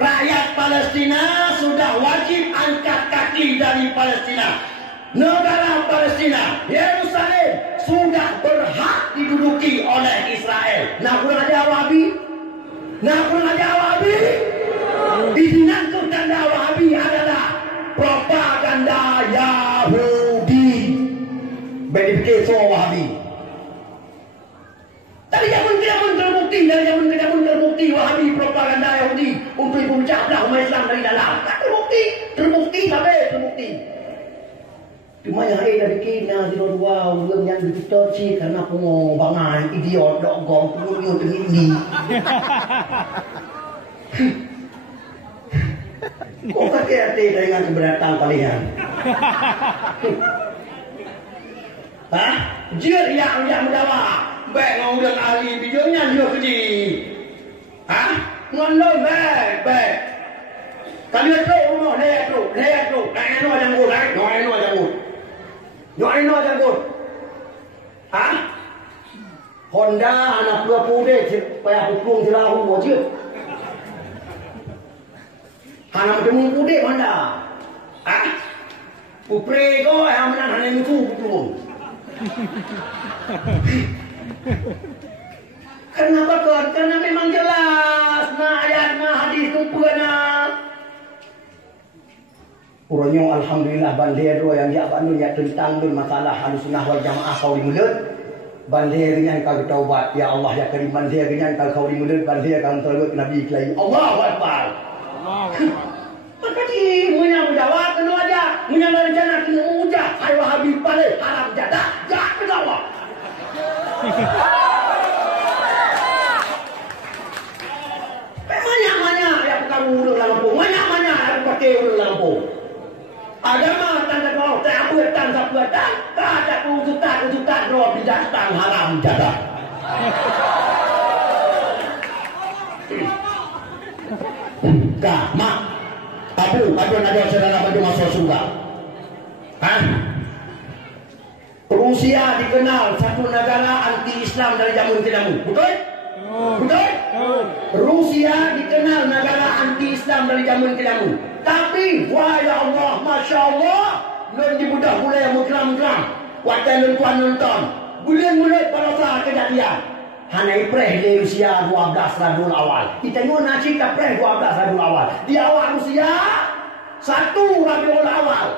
rakyat Palestina sudah wajib angkat kaki dari Palestina. Negara Palestina, Yerusalem sudah berhak diduduki oleh Israel. Nak kurang ajar Wahabi? Izinan tu tanda Wahabi adalah propaganda Yahudi. Benefit so Wahabi. Dari zaman ke zaman terbukti Wahabi propaganda Yahudi untuk memecah belah umat Islam dari dalam. Terbukti. Cuma yang dah bikin zero dua orang yang ditoci karena pengobangan idiot dogong pengunjung tinggi. Kau hati-hati dengan keberatan kalian. Jir yang menjawab. Baik ngau dan ahli videonya dia keji. Ngondol baik. Kali itu rumah dia tu. Nyoai no jangut. Honda anak dua pude supaya hukum jelahu wajib. Anak demu pude Honda. Pupre ko yang menang hanya itu betul. Kenapa kan? Karena memang jelas ayat hadis itu benar. Urangnya alhamdulillah bandir yang dia bandul ya tentang masalah Ahlussunnah wal Jamaah kau di mulut. Bandir yang kau taubat ya Allah ya Karim, bandir yang kau di mulut, bandir kau terlalu Nabi kelai. Allahu Akbar. Maka di menjawab kena aja. Rencana kena ujah. Hai Wahabi pale haram jadah. Jak menjawab. Banyak-banyak yang kamu ulang lampu. Banyak-banyak yang pakai ulang lampu. Agama tanda kau tak buatan. Tak ada kejutan roh binatang haram jadah. Mak. Aduh ada saudara baju masuk surga. Rusia dikenal satu negara anti-Islam dari zaman ke zaman. Betul? Rusia dikenal negara anti-Islam dari zaman ke zaman. Tapi, wah ya Allah, Masya Allah, lebih mudah mulai mukram-mukram. Waktu nonton. Bulan-bulan pada kejadian. Hanya ipreh di Rusia 12 Rabiul Awal. Kita nyuruh nasi kapreh 12 Rabiul Awal. Di awal Rusia 1 Rabiul Awal.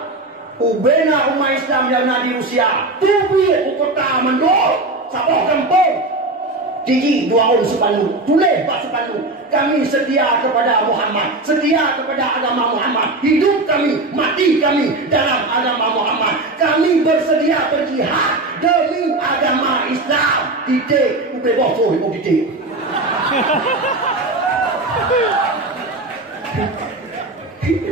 Ubena umat Islam yang ada di Rusia. Tubi kota Mandor. Sabah kampung. Tiji 2 orang sepandu. Tulis bak sepandu. Kami setia kepada Muhammad. Setia kepada agama Muhammad. Hidup kami, mati kami dalam agama Muhammad. Kami bersedia berjihad demi agama Islam. Titik. Udah bosor, titik.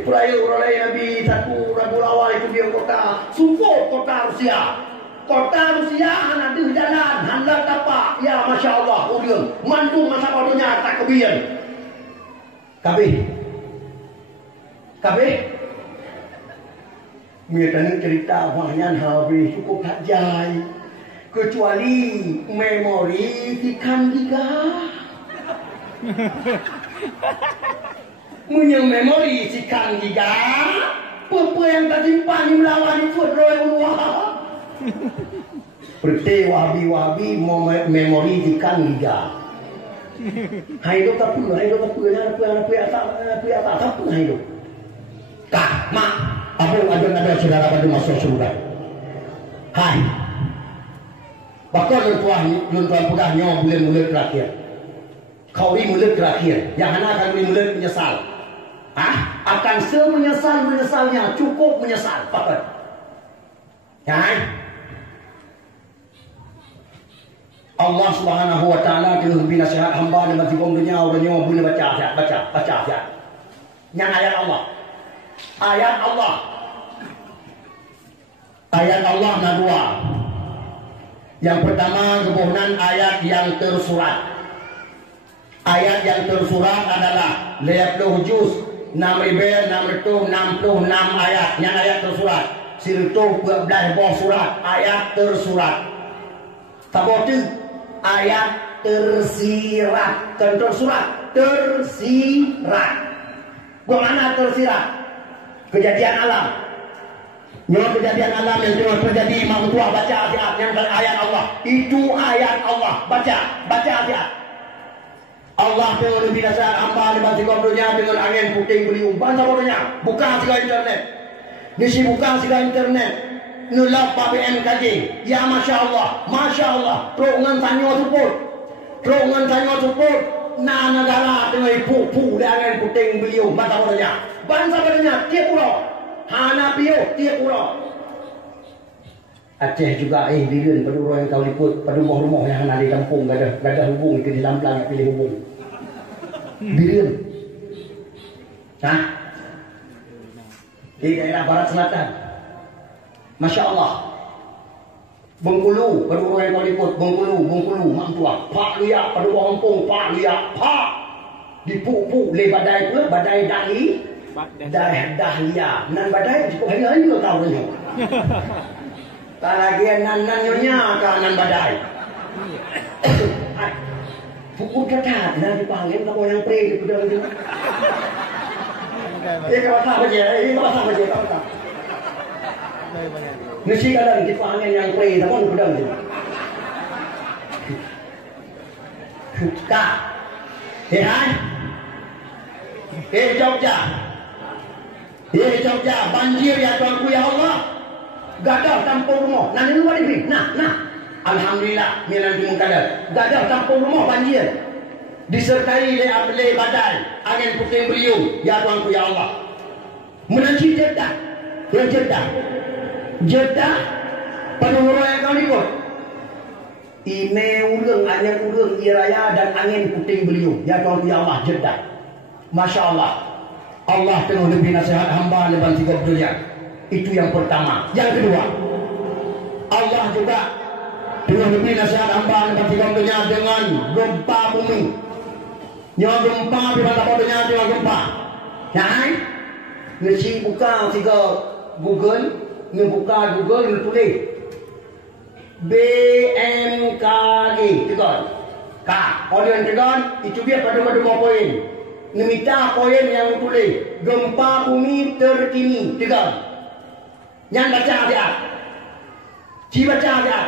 Peraya orang lain Nabi satu Rabu awal itu dia kota support kota Rusia. Kota Rusia ada jalan, handal tapak. Ya Masya Allah, uliun. Mandu masa barunya tak kebian. Kabeh. Mereka cerita wahyan habis cukup hajai. Kecuali memori tikan tiga. Punya memori tikan tiga. Apa yang tersimpan melawan itu roy Allah. Perti wahabi memori tikan tiga. Hai do tak pun, apa hai do. Kak, mak, apa ada saudara pada masuk surga. Hai. Bakal tuan pudahnya mulut terakhir. Kau ini mulut terakhir. Yang anak akan mulut menyesal. Akan menyesal-menyesalnya. Cukup menyesal. Bakal. Ya. Allah Subhanahu wa taala telah memberi nasihat hamba dan bagi kaum dunia boleh baca. Yang ayat Allah. Ayat Allah na dua. Yang pertama kebohongan ayat yang tersurat. Ayat yang tersurat adalah 50 juz 6,666 ayat. Yang ayat tersurat. Sirtu 12 buah surat. Ayat tersurat. Tabotu ayat tersirat. Tersurat. Tersirat. Bagaimana tersirat? Kejadian alam. Yang kejadian alam yang cuma terjadi mak tua baca ayat Allah. Itu ayat Allah. Baca ayat. Allah telah lebih dasar hamba di dunia dengan angin puting beliung. Bangsa bodohnya. Buka segala internet. Nisi buka segala internet. Nulap BMKG. Ya Masya Allah. Terongan tanya support. Nah negara dengan ibu-ibu di angin puting beliung. Bangsa bodohnya. Tiap pulau. Hana Pio, tiap pulau. Aceh juga bilion pada orang yang kau liput pada rumah-rumah yang ada di kampung gada hubung itu di Lamplang yang pilih hubung. Bilion. Di daerah barat selatan. Masya Allah. Bengkulu pada orang yang kau liput. Bengkulu, mak tua. Pak liak pada orang kampung. Pak liak. Pak. Dipuk-puk le badai pula. Badai dahlia. Nan badai cukup hari-hari juga tahu ni. Tak lagi nan nyonya ke nan badai. Pukul ketat dah dipanggil kau yang pre di pedang itu. Kau tahu aja. Mesti kadang dipanggil yang pre tahu di pedang itu. Kak. Jogja, banjir ya Tuanku ya Allah. Gadah kampung rumah. Nanti luar negeri. Nah. Alhamdulillah, milan timung kadar. Gadah kampung rumah banjir. Disertai le badai, angin puting beliung. Ya Tuanku ya Allah. Menaji Jeddah. Jeddah. Pada orang yang kau ikut. Ime ulung, angin ulung, iraya dan angin puting beliung. Ya Tuanku ya Allah, Jeddah. Masya Allah. Allah tengah lebih nasihat hamba leban 3 dunia. Itu yang pertama. Yang kedua, Allah juga tengah lebih nasihat hamba leban 3 dunia dengan gempa bumi. Yang gempa di mata bodohnya dengan gempa. Nah, ngisi buka 3 Google, ngebuka Google tulis BMKG tekan. Audion tekan, itu dia pada poin. Meminta poin yang tulis gempa bumi terkini. Tekan. Yang baca dia. Baca dia.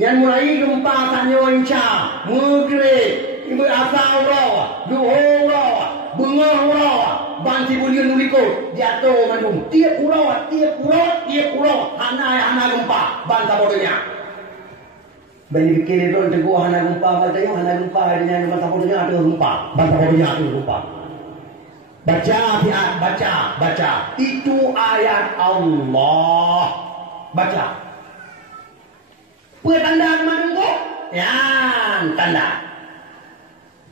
Yang mulai gempa tanyo inca, mugre, ibu asal rawa, duho rawa, bengah rawa, banti bulian nuliko, jatuh mandung. Tiap pulau, hana gempa, bangsa bodohnya. Bani bikin itu teguh hana gempa, hana gempa, dengan bangsa bodohnya ada gempa, bangsa bodohnya ada gempa. Baca. Itu ayat Allah. Baca. Petanda manunggu? Ya, tanda.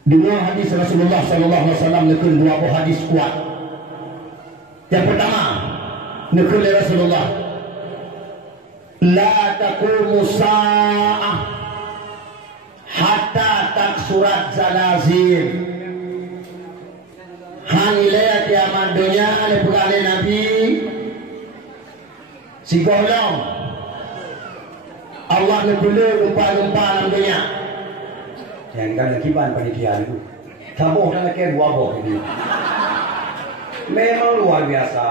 Dua hadis Rasulullah sallallahu alaihi wasallam nekun dua hadis kuat. Yang pertama, nukul Rasulullah, la taqumu sa'ah hatta taksurat zalazil. Hanilaya kiamat dunia oleh pegawai Nabi si golong Allah nebula gempa-gempa dalam dunia. Yang kan akibat panitia itu tabuh dan lagi dua boh ini. Memang luar biasa.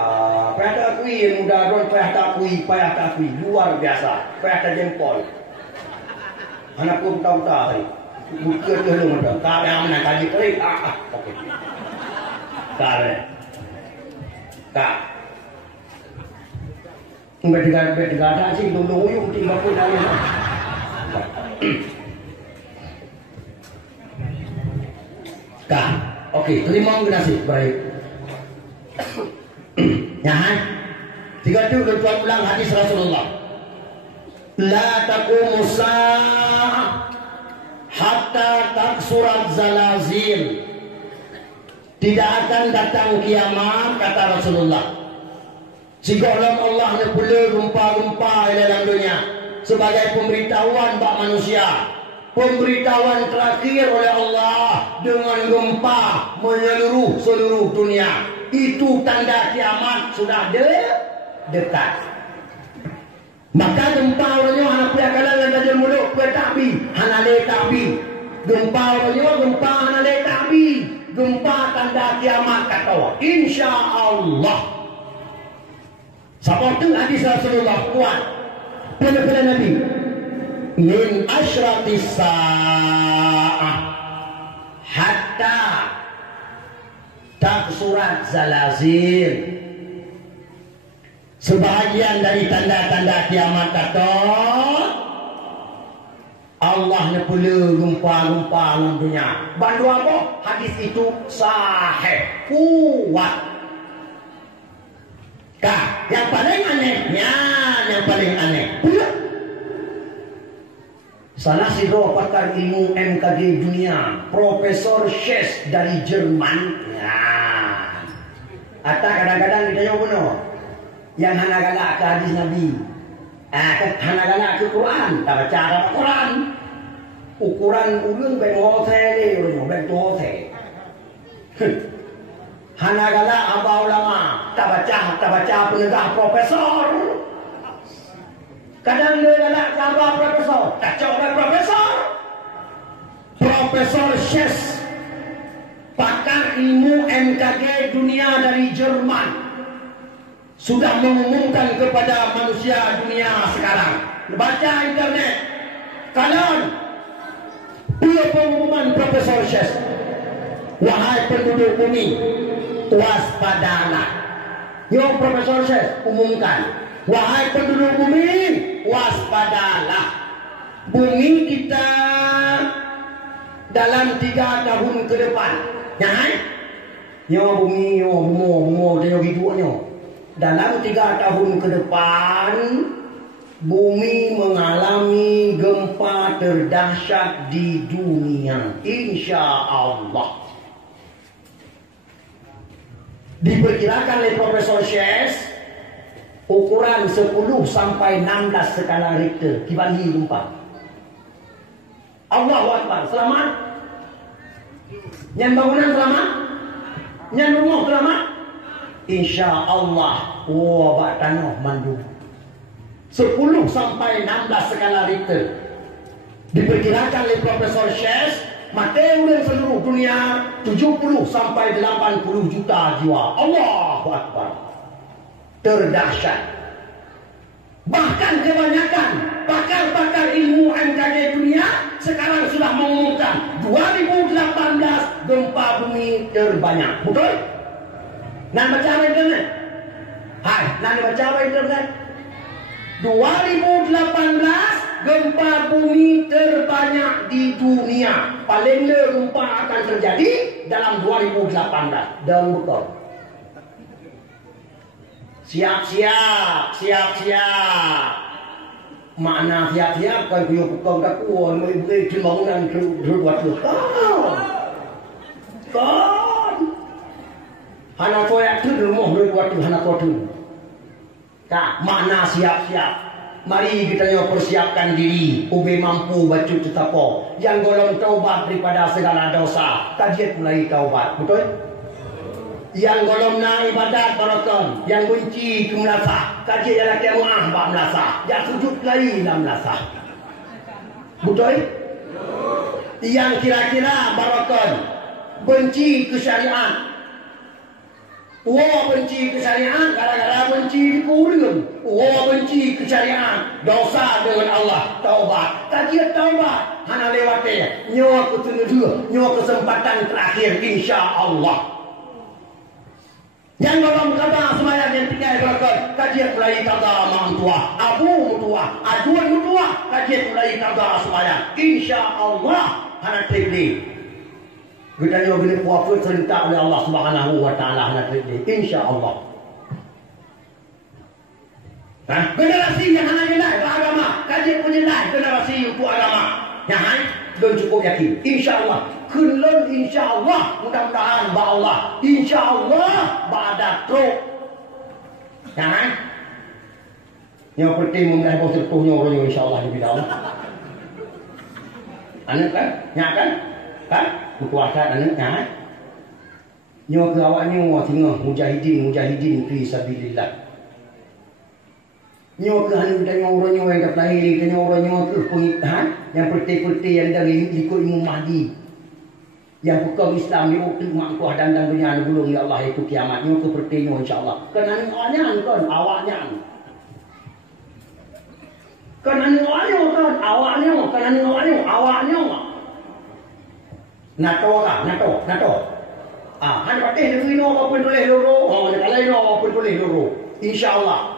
Payah tak kui muda don, payah tak kui luar biasa. Payah tak jempol. Anak pun tahu tak. Bukan ke lu macam tak yang nak kaji kerik. Okey. Tak. Tak. Berdekat ada sih dulu uyung tiba pun dari. Kah. Okey, terima kasih. Baik. Nyahan. Tiga tu tuan ulang hadis Rasulullah. La taqumu sa'ah hatta taksurat zalazil. Tidak akan datang kiamat, kata Rasulullah, jika Allah nak pula gempa-gempa dalam dunia sebagai pemberitahuan bagi manusia. Pemberitahuan terakhir oleh Allah dengan gempa menyeluruh seluruh dunia. Itu tanda kiamat sudah dekat. Maka gempa orangnya anak pihak kalangan dan mulut pihak takbi, hanale takbi. Gempa orangnya gempa hanale takbi. Gempa tanda kiamat kata Allah. Insya Allah. Sebab itu hadis Rasulullah kuat. Pernah Nabi. Min asyratis sa'ah hatta taksurat zalazil. Sebahagian dari tanda-tanda kiamat kata Allah nak pula gempa-gempa dalam dunia. Bandu apa? Hadis itu sahih, kuat. Kah, yang paling anehnya, yang paling aneh pula salah satu pakar ilmu MKG dunia, Profesor Sches dari Jerman. Ya. Atau kadang-kadang kita yang benar, yang hana galak ke hadis Nabi, hana galak ke Quran, tak baca dalam Quran. Ukuran ulun baik hotel ni, baik tu hotel. Hana galak abah ulama, tak baca penegak profesor. Kadang dia galak abah profesor, tak cakap profesor. Profesor Sches, pakar ilmu MKG dunia dari Jerman, sudah mengumumkan kepada manusia dunia sekarang. Baca internet, kalian punya pengumuman Profesor Sches. Wahai penduduk bumi, waspadalah. Yang Profesor Sches umumkan. Wahai penduduk bumi, waspadalah. Bumi kita dalam 3 tahun ke depan. Jangan. Yo bumi, yo mo, yo hidupnya. Dalam 3 tahun ke depan, bumi mengalami gempa terdahsyat di dunia. Insya Allah. Diperkirakan oleh Profesor Sches, ukuran 10 sampai 16 skala Richter dibagi gempa. Allahu Akbar. Selamat. Yang bangunan selamat. Yang rumah selamat. Insya Allah. Wah, tanah mandu. 10 sampai 16 skala Richter. Diperkirakan oleh Profesor Sches, mati oleh seluruh dunia 70 sampai 80 juta jiwa. Allahu Akbar. Terdahsyat. Bahkan kebanyakan pakar-pakar ilmu MKG dunia sekarang sudah mengumumkan 2018 gempa bumi terbanyak. Betul? Nak baca internet? Hai, nak baca internet? 2018 gempa bumi terbanyak di dunia. Paling gempa akan terjadi dalam 2018. Dan betul. Siap-siap. Makna siap-siap kan kuyo pukau kakuan, boleh dibangunan terbuat tu. Kan. Hana koyak tu rumah dulu waktu hana kotu. Kak, makna siap-siap. Mari kita persiapkan diri, ube mampu baca tetapo. Yang golong taubat daripada segala dosa, kajian mulai taubat, betul? Yang golong na ibadat barakon, yang benci ke melasa, kajian jalan kemuah bak melasa, yang sujud lagi dalam melasa, betul? Yang kira-kira barakon, benci ke syariat. Wah benci ke syariat gara-gara benci di kurung. Wah benci ke syariat dosa dengan Allah. Taubat. Kajian taubat. Hana lewatnya. Nyawa ketujuh. Nyawa kesempatan terakhir. InsyaAllah. Yang dalam kata semayang yang tinggal berkata. Kajian mulai kata mak tua. Abu mutua. Aduan mutua. Kajian mulai kata semayang. InsyaAllah. Hana terima. Kita juga boleh puasa serentak oleh Allah Subhanahu wa taala nak insya-Allah. Generasi yang hanya nilai beragama, kaji punya nilai generasi untuk agama. Yang hanya belum cukup yakin. Insya-Allah, kunlun insya-Allah, mudah-mudahan ba Allah. Insya-Allah baada teruk. Yang hanya yang penting memulai bos tertuhnya orang insya-Allah di bidang Allah. Anak kan? Nyak kan? Kan? Berkuasa anaknya. Nyawa ke awak nyawa tengah mujahidin fi sabilillah. Nyawa ke hanya kita nyawa orang nyawa yang tak lahir, kita nyawa orang nyawa ke pengikhan yang perti-perti yang dari ikut Imam Mahdi. Yang hukum Islam ni waktu makkuah dan dunia gulung ya Allah itu kiamat. Nyawa ke perti nyawa insya-Allah. Kan awaknya kan awaknya. Kan awaknya kan awaknya kan awaknya. Nato. Han patih negeri no apa pun boleh loro. Nak lain no apa pun boleh loro. Insya-Allah.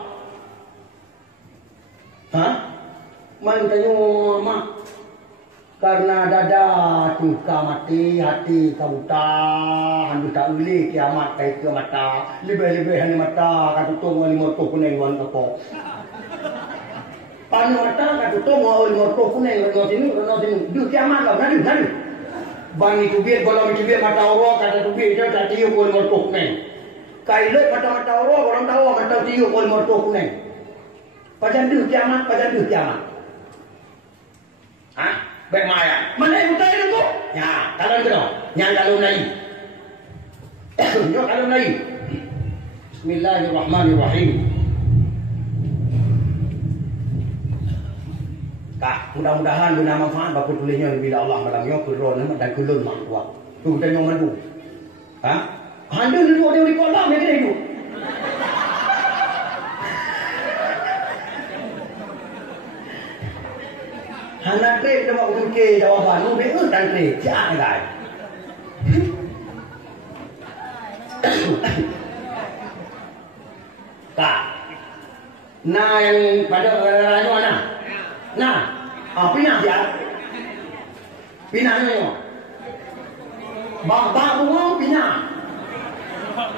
Man tanya mak. Karena dada tu mati, hati kabuta, handu tak uli kiamat kai ke mata. Lebih-lebih hani mata ka tutung wali moto kuning wan apa. Pan mata ka tutung wali moto kuning wan sini. Du kiamat lah nadu. Bang itu biar kalau itu biar mata orang kata tu biar dia tak tiup pun mertuk neng. Kailut mata orang orang tahu mata tiup pun mertuk neng. Pajan du kiamat. Baik maya. Mana yang utai itu? Ya, kalau itu dong. Yang kalau naik. Yang kalau naik. Bismillahirrahmanirrahim. Kak, mudah-mudahan guna manfaat bapa tulisnya bila Allah malamnya kurun dan kulun mak tua. Tu kita nyong mandu. Handa dulu ada di kolam yang itu. Hana trek dah buat ke jawapan, nu beul dan trek, jangan gai. Kak. Nah yang pada anu mana? Nah, pinah dia. Pinahnya. Bang bunga pinah.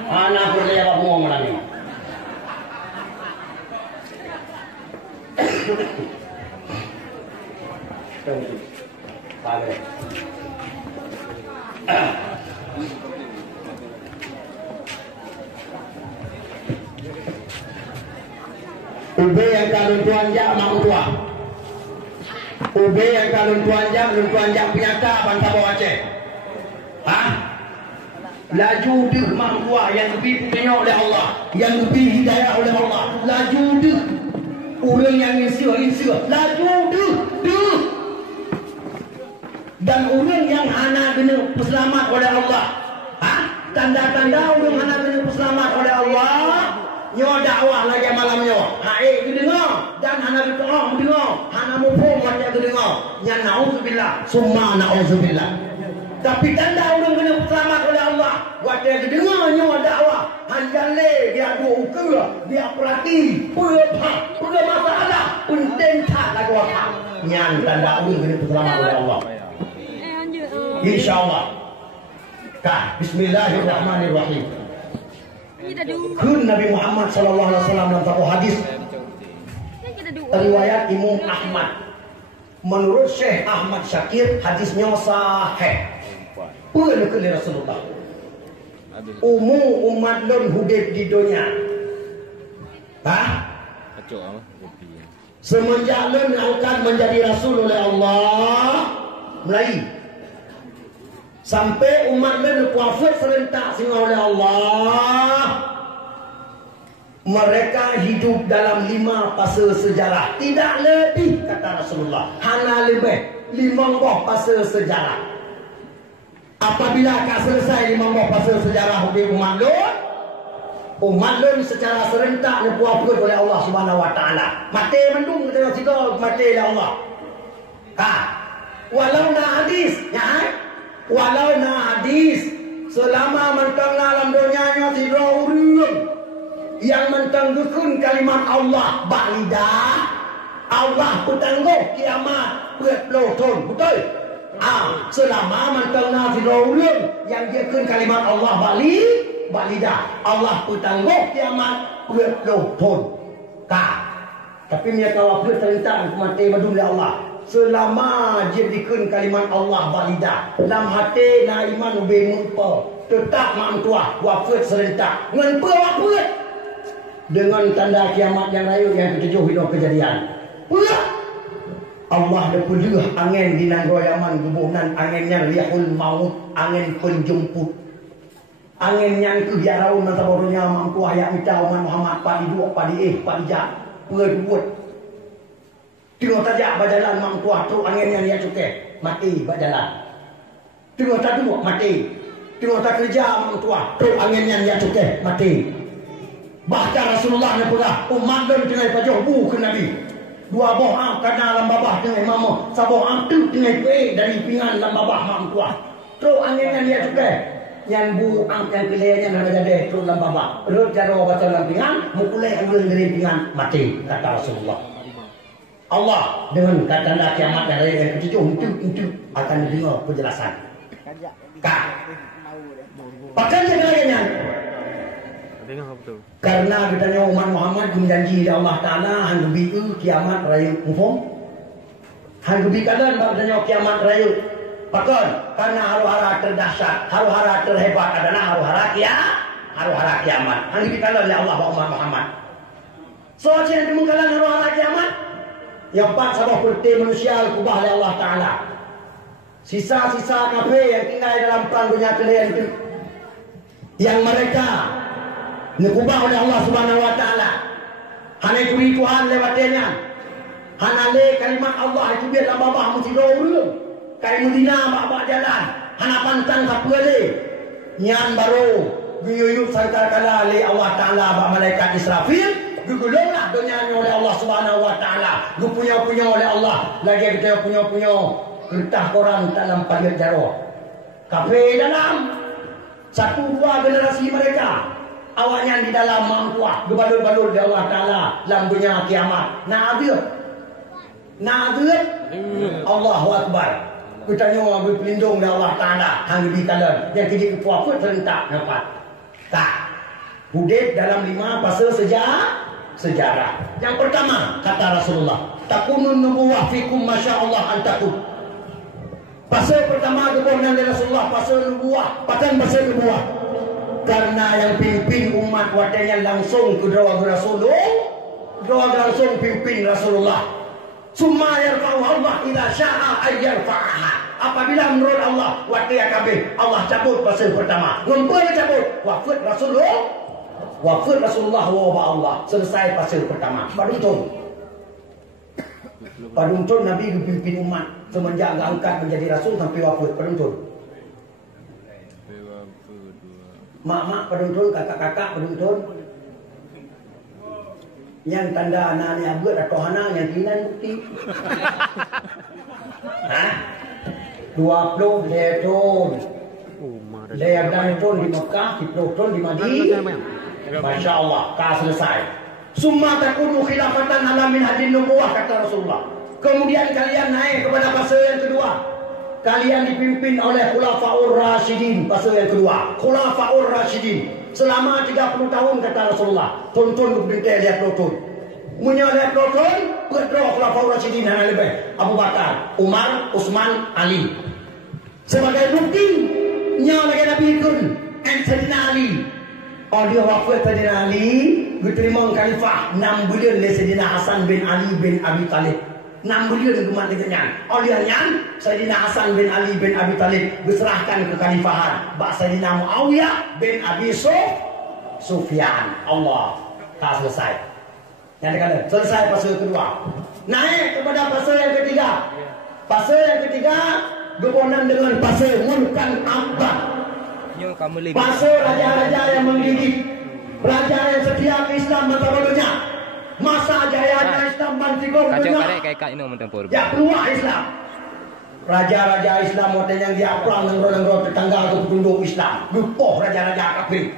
Anak berdaya bang bunga malam ni. Tunggu. Pakai. Ube yang kalau tuan jak mak tua. Ube yang kalau tuan jak penyata bantah bawa Aceh. Laju deh mak tua yang lebih punya oleh Allah, yang lebih hidayah oleh Allah. Laju deh. Orang yang insya, laju deh. Dan orang yang hana kena selamat oleh Allah. Tanda-tanda orang hana kena selamat oleh Allah. Nyo dakwah lagi malamnya. Kita dengar dan hana berdoa dengar, hana mufum macam dengar. Yang nauzubillah, summa nauzubillah. Tapi tanda orang kena selamat oleh Allah. Buat dia dengar nyo dakwah, hanjale dia dua ukur, dia perhati, punya masalah, penting tak lagu apa. Yang tanda orang kena selamat oleh Allah. InsyaAllah. Bismillahirrahmanirrahim. Kun Nabi Muhammad sallallahu alaihi wasallam dalam satu hadis riwayat Imam Ahmad. Menurut Syekh Ahmad Syakir hadisnya sahih. Pun ke Rasulullah. umat lun hidup di dunia. Semenjak lun angkat menjadi rasul oleh Allah mulai sampai umat lun wafat serentak singa oleh Allah, mereka hidup dalam 5 fase sejarah, tidak lebih kata Rasulullah, hanya lebih 5 fase sejarah. Apabila kau selesai 5 fase sejarah di umat lun secara serentak dipuapkan oleh Allah Subhanahu Wa Taala. Mati mendung kita sikau mati oleh Allah. Walau na hadis, ya. Walau na hadis selama mentang dalam dunianya tidak urang yang mentangguhkan kalimat Allah balidah, Allah petangguh kiamat berpuluh tahun, betul? Selama mentang tidak urang yang dia kan kalimat Allah balidah, Allah petangguh kiamat berpuluh tahun. Tapi dia kawal bertentang mati madu oleh Allah. Selama dia dikun kalimat Allah balidah dalam hati na iman ubin mumpa tetap mak tua wafat serentak ngan wafat dengan tanda kiamat yang lain yang ketujuh hidup kejadian. Allah dah pujuh angin di nanggoyaman gebunan, anginnya riyahul maut, angin penjemput, angin yang kebiarau nanti bodohnya mampu ayat minta umat Muhammad padi dua padi padi jak berbuat tengok tajak berjalan mampu tu angin yang dia cukai mati berjalan, tengok tak duduk mati, tengok tak kerja mampu tu angin yang dia cukai mati. Bahkan Rasulullah ni pula umat dan dengan pajuh bu ke Nabi 2 boh karena dalam babah dengan mama saboh tu dengan kue dari pinggan dalam babah mampu tu angin yang dia cukai yang bu yang pilihnya nak jadi tu dalam babah perut jaro baca dalam pinggan mukulai ambil dari pinggan mati kata Rasulullah. Allah dengan kata kiamat yang lain yang ketujuh itu akan dengar penjelasan. Bahkan sebenarnya karena kita umat Muhammad berjanji di Allah Taala hang biu kiamat raya mufum. Hang bi kadan katanya kiamat raya. Bahkan karena haru-hara terdahsyat, haru-hara terhebat adalah haru-hara kiamat. Hang bi kadan oleh Allah umat Muhammad. So yang dimungkalan haru-hara kiamat yang 4 sabah putih manusia kubah oleh Allah Ta'ala. Sisa-sisa kafir yang tinggal dalam perang dunia kalian itu, yang mereka dikubah oleh Allah Subhanahu Wa Ta'ala. Hanya kuri Tuhan lewatnya, hanya le kalimat Allah itu biar dalam babah mesti dulu. Kai Medina babak jalan, hanya pantang kapule. Nyan baru guyuyuk sangkar kala le Allah Ta'ala ba malaikat Israfil. Gugulunglah dunianya oleh Allah Subhanahu Wa Taala. Gu punya oleh Allah. Lagi kita punya kertas koran dalam pagar jaro. Kafe dalam 1-2 generasi mereka. Awaknya di dalam mangkuah. Gebalur-balur di Allah Taala dalam dunia kiamat. Na'adhir. Allahu Akbar. Kita nyawa berpelindung di Allah Taala. Hang di kalan. Yang kini kepuaput serentak dapat. Tak. Hudib dalam 5 fase sejarah. Yang pertama kata Rasulullah, takunun nubuwah fikum masyaallah antakum. Fase pertama kebenaran dari Rasulullah, fase nubuwah, bahkan fase nubuwah. Karena yang pimpin umat watanya langsung ke doa Rasulullah, doa langsung pimpin Rasulullah. Summa yarfa'u Allah ila sya'a ayyarfa'aha. Apabila menurut Allah wataya kabeh, Allah cabut fase pertama. Ngumpul cabut wafat Rasulullah. Wafat Rasulullah wa Allah selesai fase pertama. Paduntun Nabi dipimpin umat semenjak angkat menjadi Rasul sampai wafat. Paduntun mak paduntun, kakak-kakak paduntun yang tanda anak-anak abad atau anak yang kinan bukti 20 tahun di Mekah, 10 tahun di Madinah. Masya Allah, selesai. Summa takunu khilafatan ala minhajin nubuwah kata Rasulullah. Kemudian kalian naik kepada fase yang kedua. Kalian dipimpin oleh Khulafaur Rasyidin. Fase yang kedua, Khulafaur Rasyidin. Selama 30 tahun kata Rasulullah. Tonton berbentai lihat tonton. Punya lihat tonton, berdoa Khulafaur Rasyidin hanya lebih. Abu Bakar, Umar, Utsman, Ali. Sebagai bukti, nya lagi Nabi ikut. and Sayyidina Ali. Oh dia wafat Sayyidina Ali, diterima khalifah 6 bulan oleh Sayyidina Hasan bin Ali bin Abi Talib. 6 bulan gemat dengan. Oleh yang Sayyidina Hasan bin Ali bin Abi Talib berserahkan ke khalifahan bak Sayyidina Muawiyah bin Abi Sufyan. Allah tak selesai. Yang dikata selesai fase kedua. Naik kepada fase yang ketiga. Fase yang ketiga berhubungan dengan fase Mulkan Abbad. Fase raja-raja yang menggigit, raja yang setia ke Islam masa bodohnya. Masa jaya Islam bantigor dunia. Ya keluar Islam. Raja-raja Islam waktu yang dia perang dengan tetangga atau penduduk Islam. Lupoh raja-raja kafir.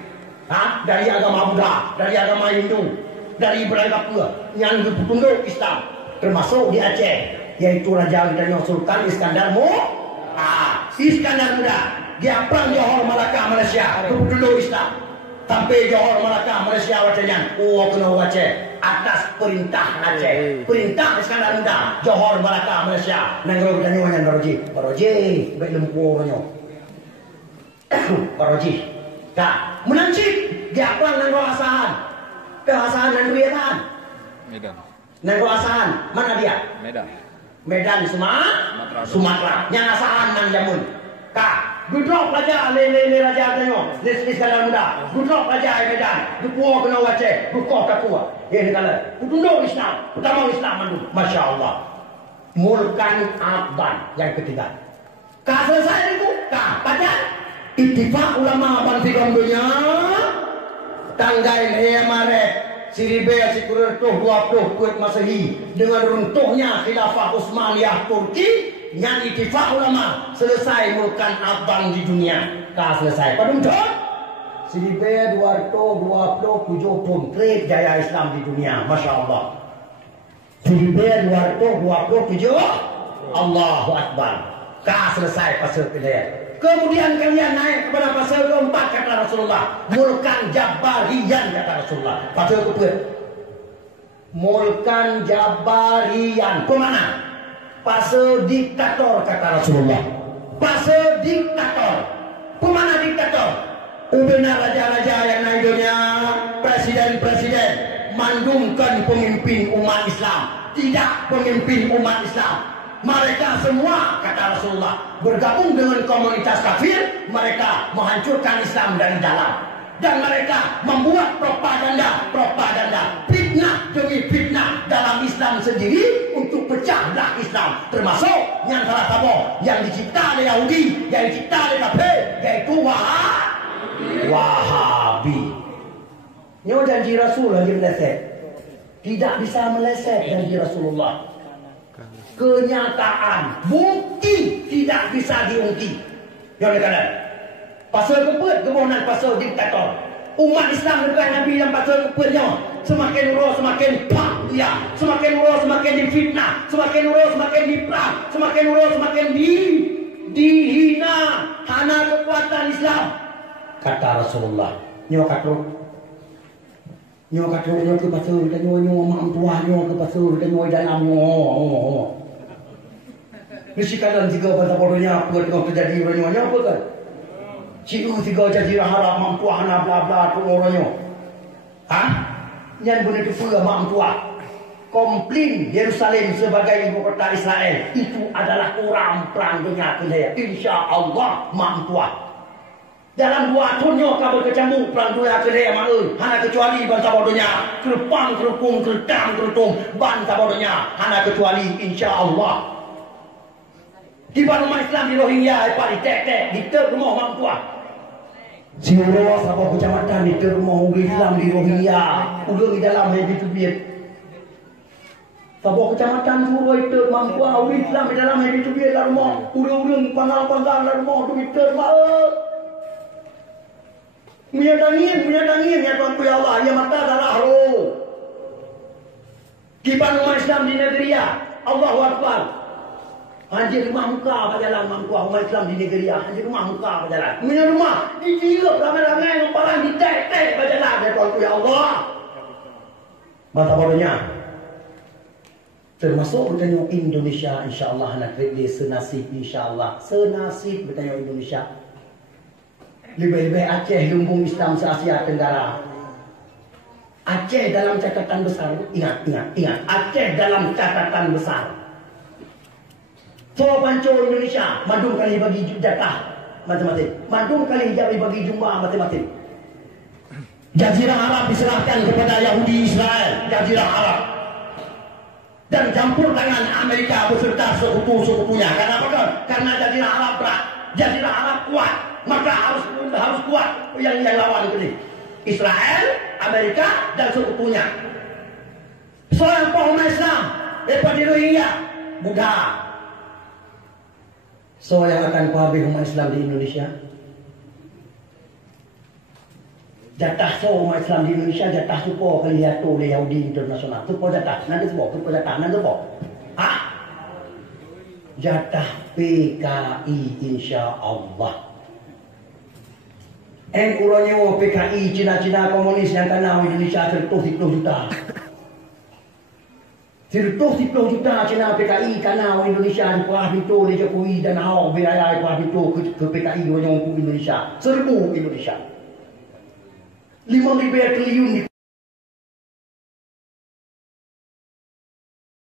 Dari agama Buddha, dari agama Hindu, dari beragama yang penduduk Islam, termasuk di Aceh, yaitu Raja Gedanya Sultan Iskandar Iskandar Muda. Dia perang Johor Malaka Malaysia, penduduk Islam. Sampai Johor Malaka Malaysia wacanya, kena Aceh atas perintah Aceh, perintah Iskandar Muda, Johor Malaka Malaysia. Nanggro Gedanya yang Baroji, baik lempurannya. Baroji. Tak, menancik dia perang Nangro Asahan. Ke Asahan dan Duyatan. Medan. Nangro Asahan, mana dia? Medan Sumatera. Yang Asahan nang jamun. Kak, gudrok raja le raja tengok. Iskandar Muda. Gudrok raja Medan. Dupuo kena Aceh, dukoh takua. Dia kata, tunduk Islam, utama Islam mandu. Masya-Allah. Mulkan Abbad yang ketiga. Kak selesai itu, kak padat. Ittifaq ulama bantikan dunia tanggai Maret Siribe Sikurur 20 kuat Masehi dengan runtuhnya khilafah Utsmaniyah Turki yang ittifaq ulama selesai Mulkan Abbad di dunia. Tak selesai padum jod Siribe 227 pun trade jaya Islam di dunia. Masya Allah. Siribe 227 Allahu Akbar. Tak selesai pasal kedai. Kemudian kalian naik kepada pasal keempat kata Rasulullah. Mulkan Jabarian kata Rasulullah. Pasal keempat. Mulkan Jabarian. Kemana? Pasal diktator kata Rasulullah. Pasal diktator. Kemana diktator? Benar raja-raja yang naik dunia. Presiden-presiden. Mandungkan pemimpin umat Islam. Tidak pemimpin umat Islam. Mereka semua, kata Rasulullah, bergabung dengan komunitas kafir. Mereka menghancurkan Islam dari dalam. Dan mereka membuat propaganda, fitnah demi fitnah dalam Islam sendiri untuk pecah belah Islam. Termasuk yang salah satu yang dicipta oleh Yahudi, yang dicipta oleh kafir, yaitu Wahabi. Ini janji Rasul lagi meleset. Tidak bisa meleset janji Rasulullah. Kenyataan, bukti tidak bisa diungkit. Yang dikatakan pasal keput kebohongan pasal diktator. Umat Islam dengan Nabi yang pasal keputnya semakin urus semakin pak dia, semakin urus semakin difitnah, semakin urus semakin diperang, semakin urus semakin dihina. Hana kekuatan Islam kata Rasulullah. Nyo ke pasal kita nyo mak tua nyo ke pasal kita nyo dalam nyo. Mesti kalian tiga pada bodohnya apa tengah terjadi orangnya apa kan? Cikgu tiga jadi harap mampu anak bla bla tu orangnya. Yang benar itu pula mampu. Komplain Yerusalem sebagai ibu kota Israel itu adalah kurang perang dunia dunia. Insya Allah mampu. Dalam 2 tahunnya kabel kecambuk perang dunia dunia mana? Hanya kecuali bangsa bodohnya kerupang kerupung keretang kerutung bangsa bodohnya hanya kecuali insya Allah. Di rumah Islam di Rohingya, di tek-tek, di rumah orang tua. Si Uros, apa kecamatan di rumah Islam di Rohingya, udah di dalam lebih tubir. Sebuah kecamatan suruh itu mampu Islam di dalam lebih tubir lah rumah, udah panggal lah rumah tu itu maaf. Menyadangin ya Tuhan ya Allah, ya mata darah roh. Kipan rumah Islam di negeri ya, Allahu Akbar. Haji rumah muka berjalan mampu umat Islam di negeri. Haji rumah muka berjalan. Punya rumah dijirup ramai-ramai orang di tek-tek berjalan. Ya Tuhan ya Allah. Mata bodohnya. Termasuk bertanya Indonesia insya-Allah nak dia senasib insya-Allah. Senasib bertanya Indonesia. Lebih-lebih Aceh lumbung Islam se-Asia Tenggara. Aceh dalam catatan besar. Ingat. Aceh dalam catatan besar. So panco Indonesia, madung kali bagi jatah matematik. Madung kali bagi jumlah matematik. Jazirah Arab diserahkan kepada Yahudi Israel. Jazirah Arab. Dan campur tangan Amerika beserta sekutu-sekutunya. Kenapa? Karena Jazirah Arab berat. Jazirah Arab kuat. Maka harus kuat yang lawan ini. Israel, Amerika dan sekutunya. Seorang umat Islam daripada Rohingya, Buddha. So yang akan habis umat Islam di Indonesia. Jatah so umat Islam di Indonesia, jatah supo kelihatan oleh Yahudi internasional. Supo jatah, nanti supo, nanti supo. Jatah PKI insya Allah. Urangnya PKI Cina-Cina komunis yang kenal Indonesia 110 juta. 110 juta Cina PKI kenal Indonesia di Kuala Pintu di Jokowi dan Ahok beraya Kuala Pintu ke PKI yang Indonesia. 1000 Indonesia. 5,000 triliun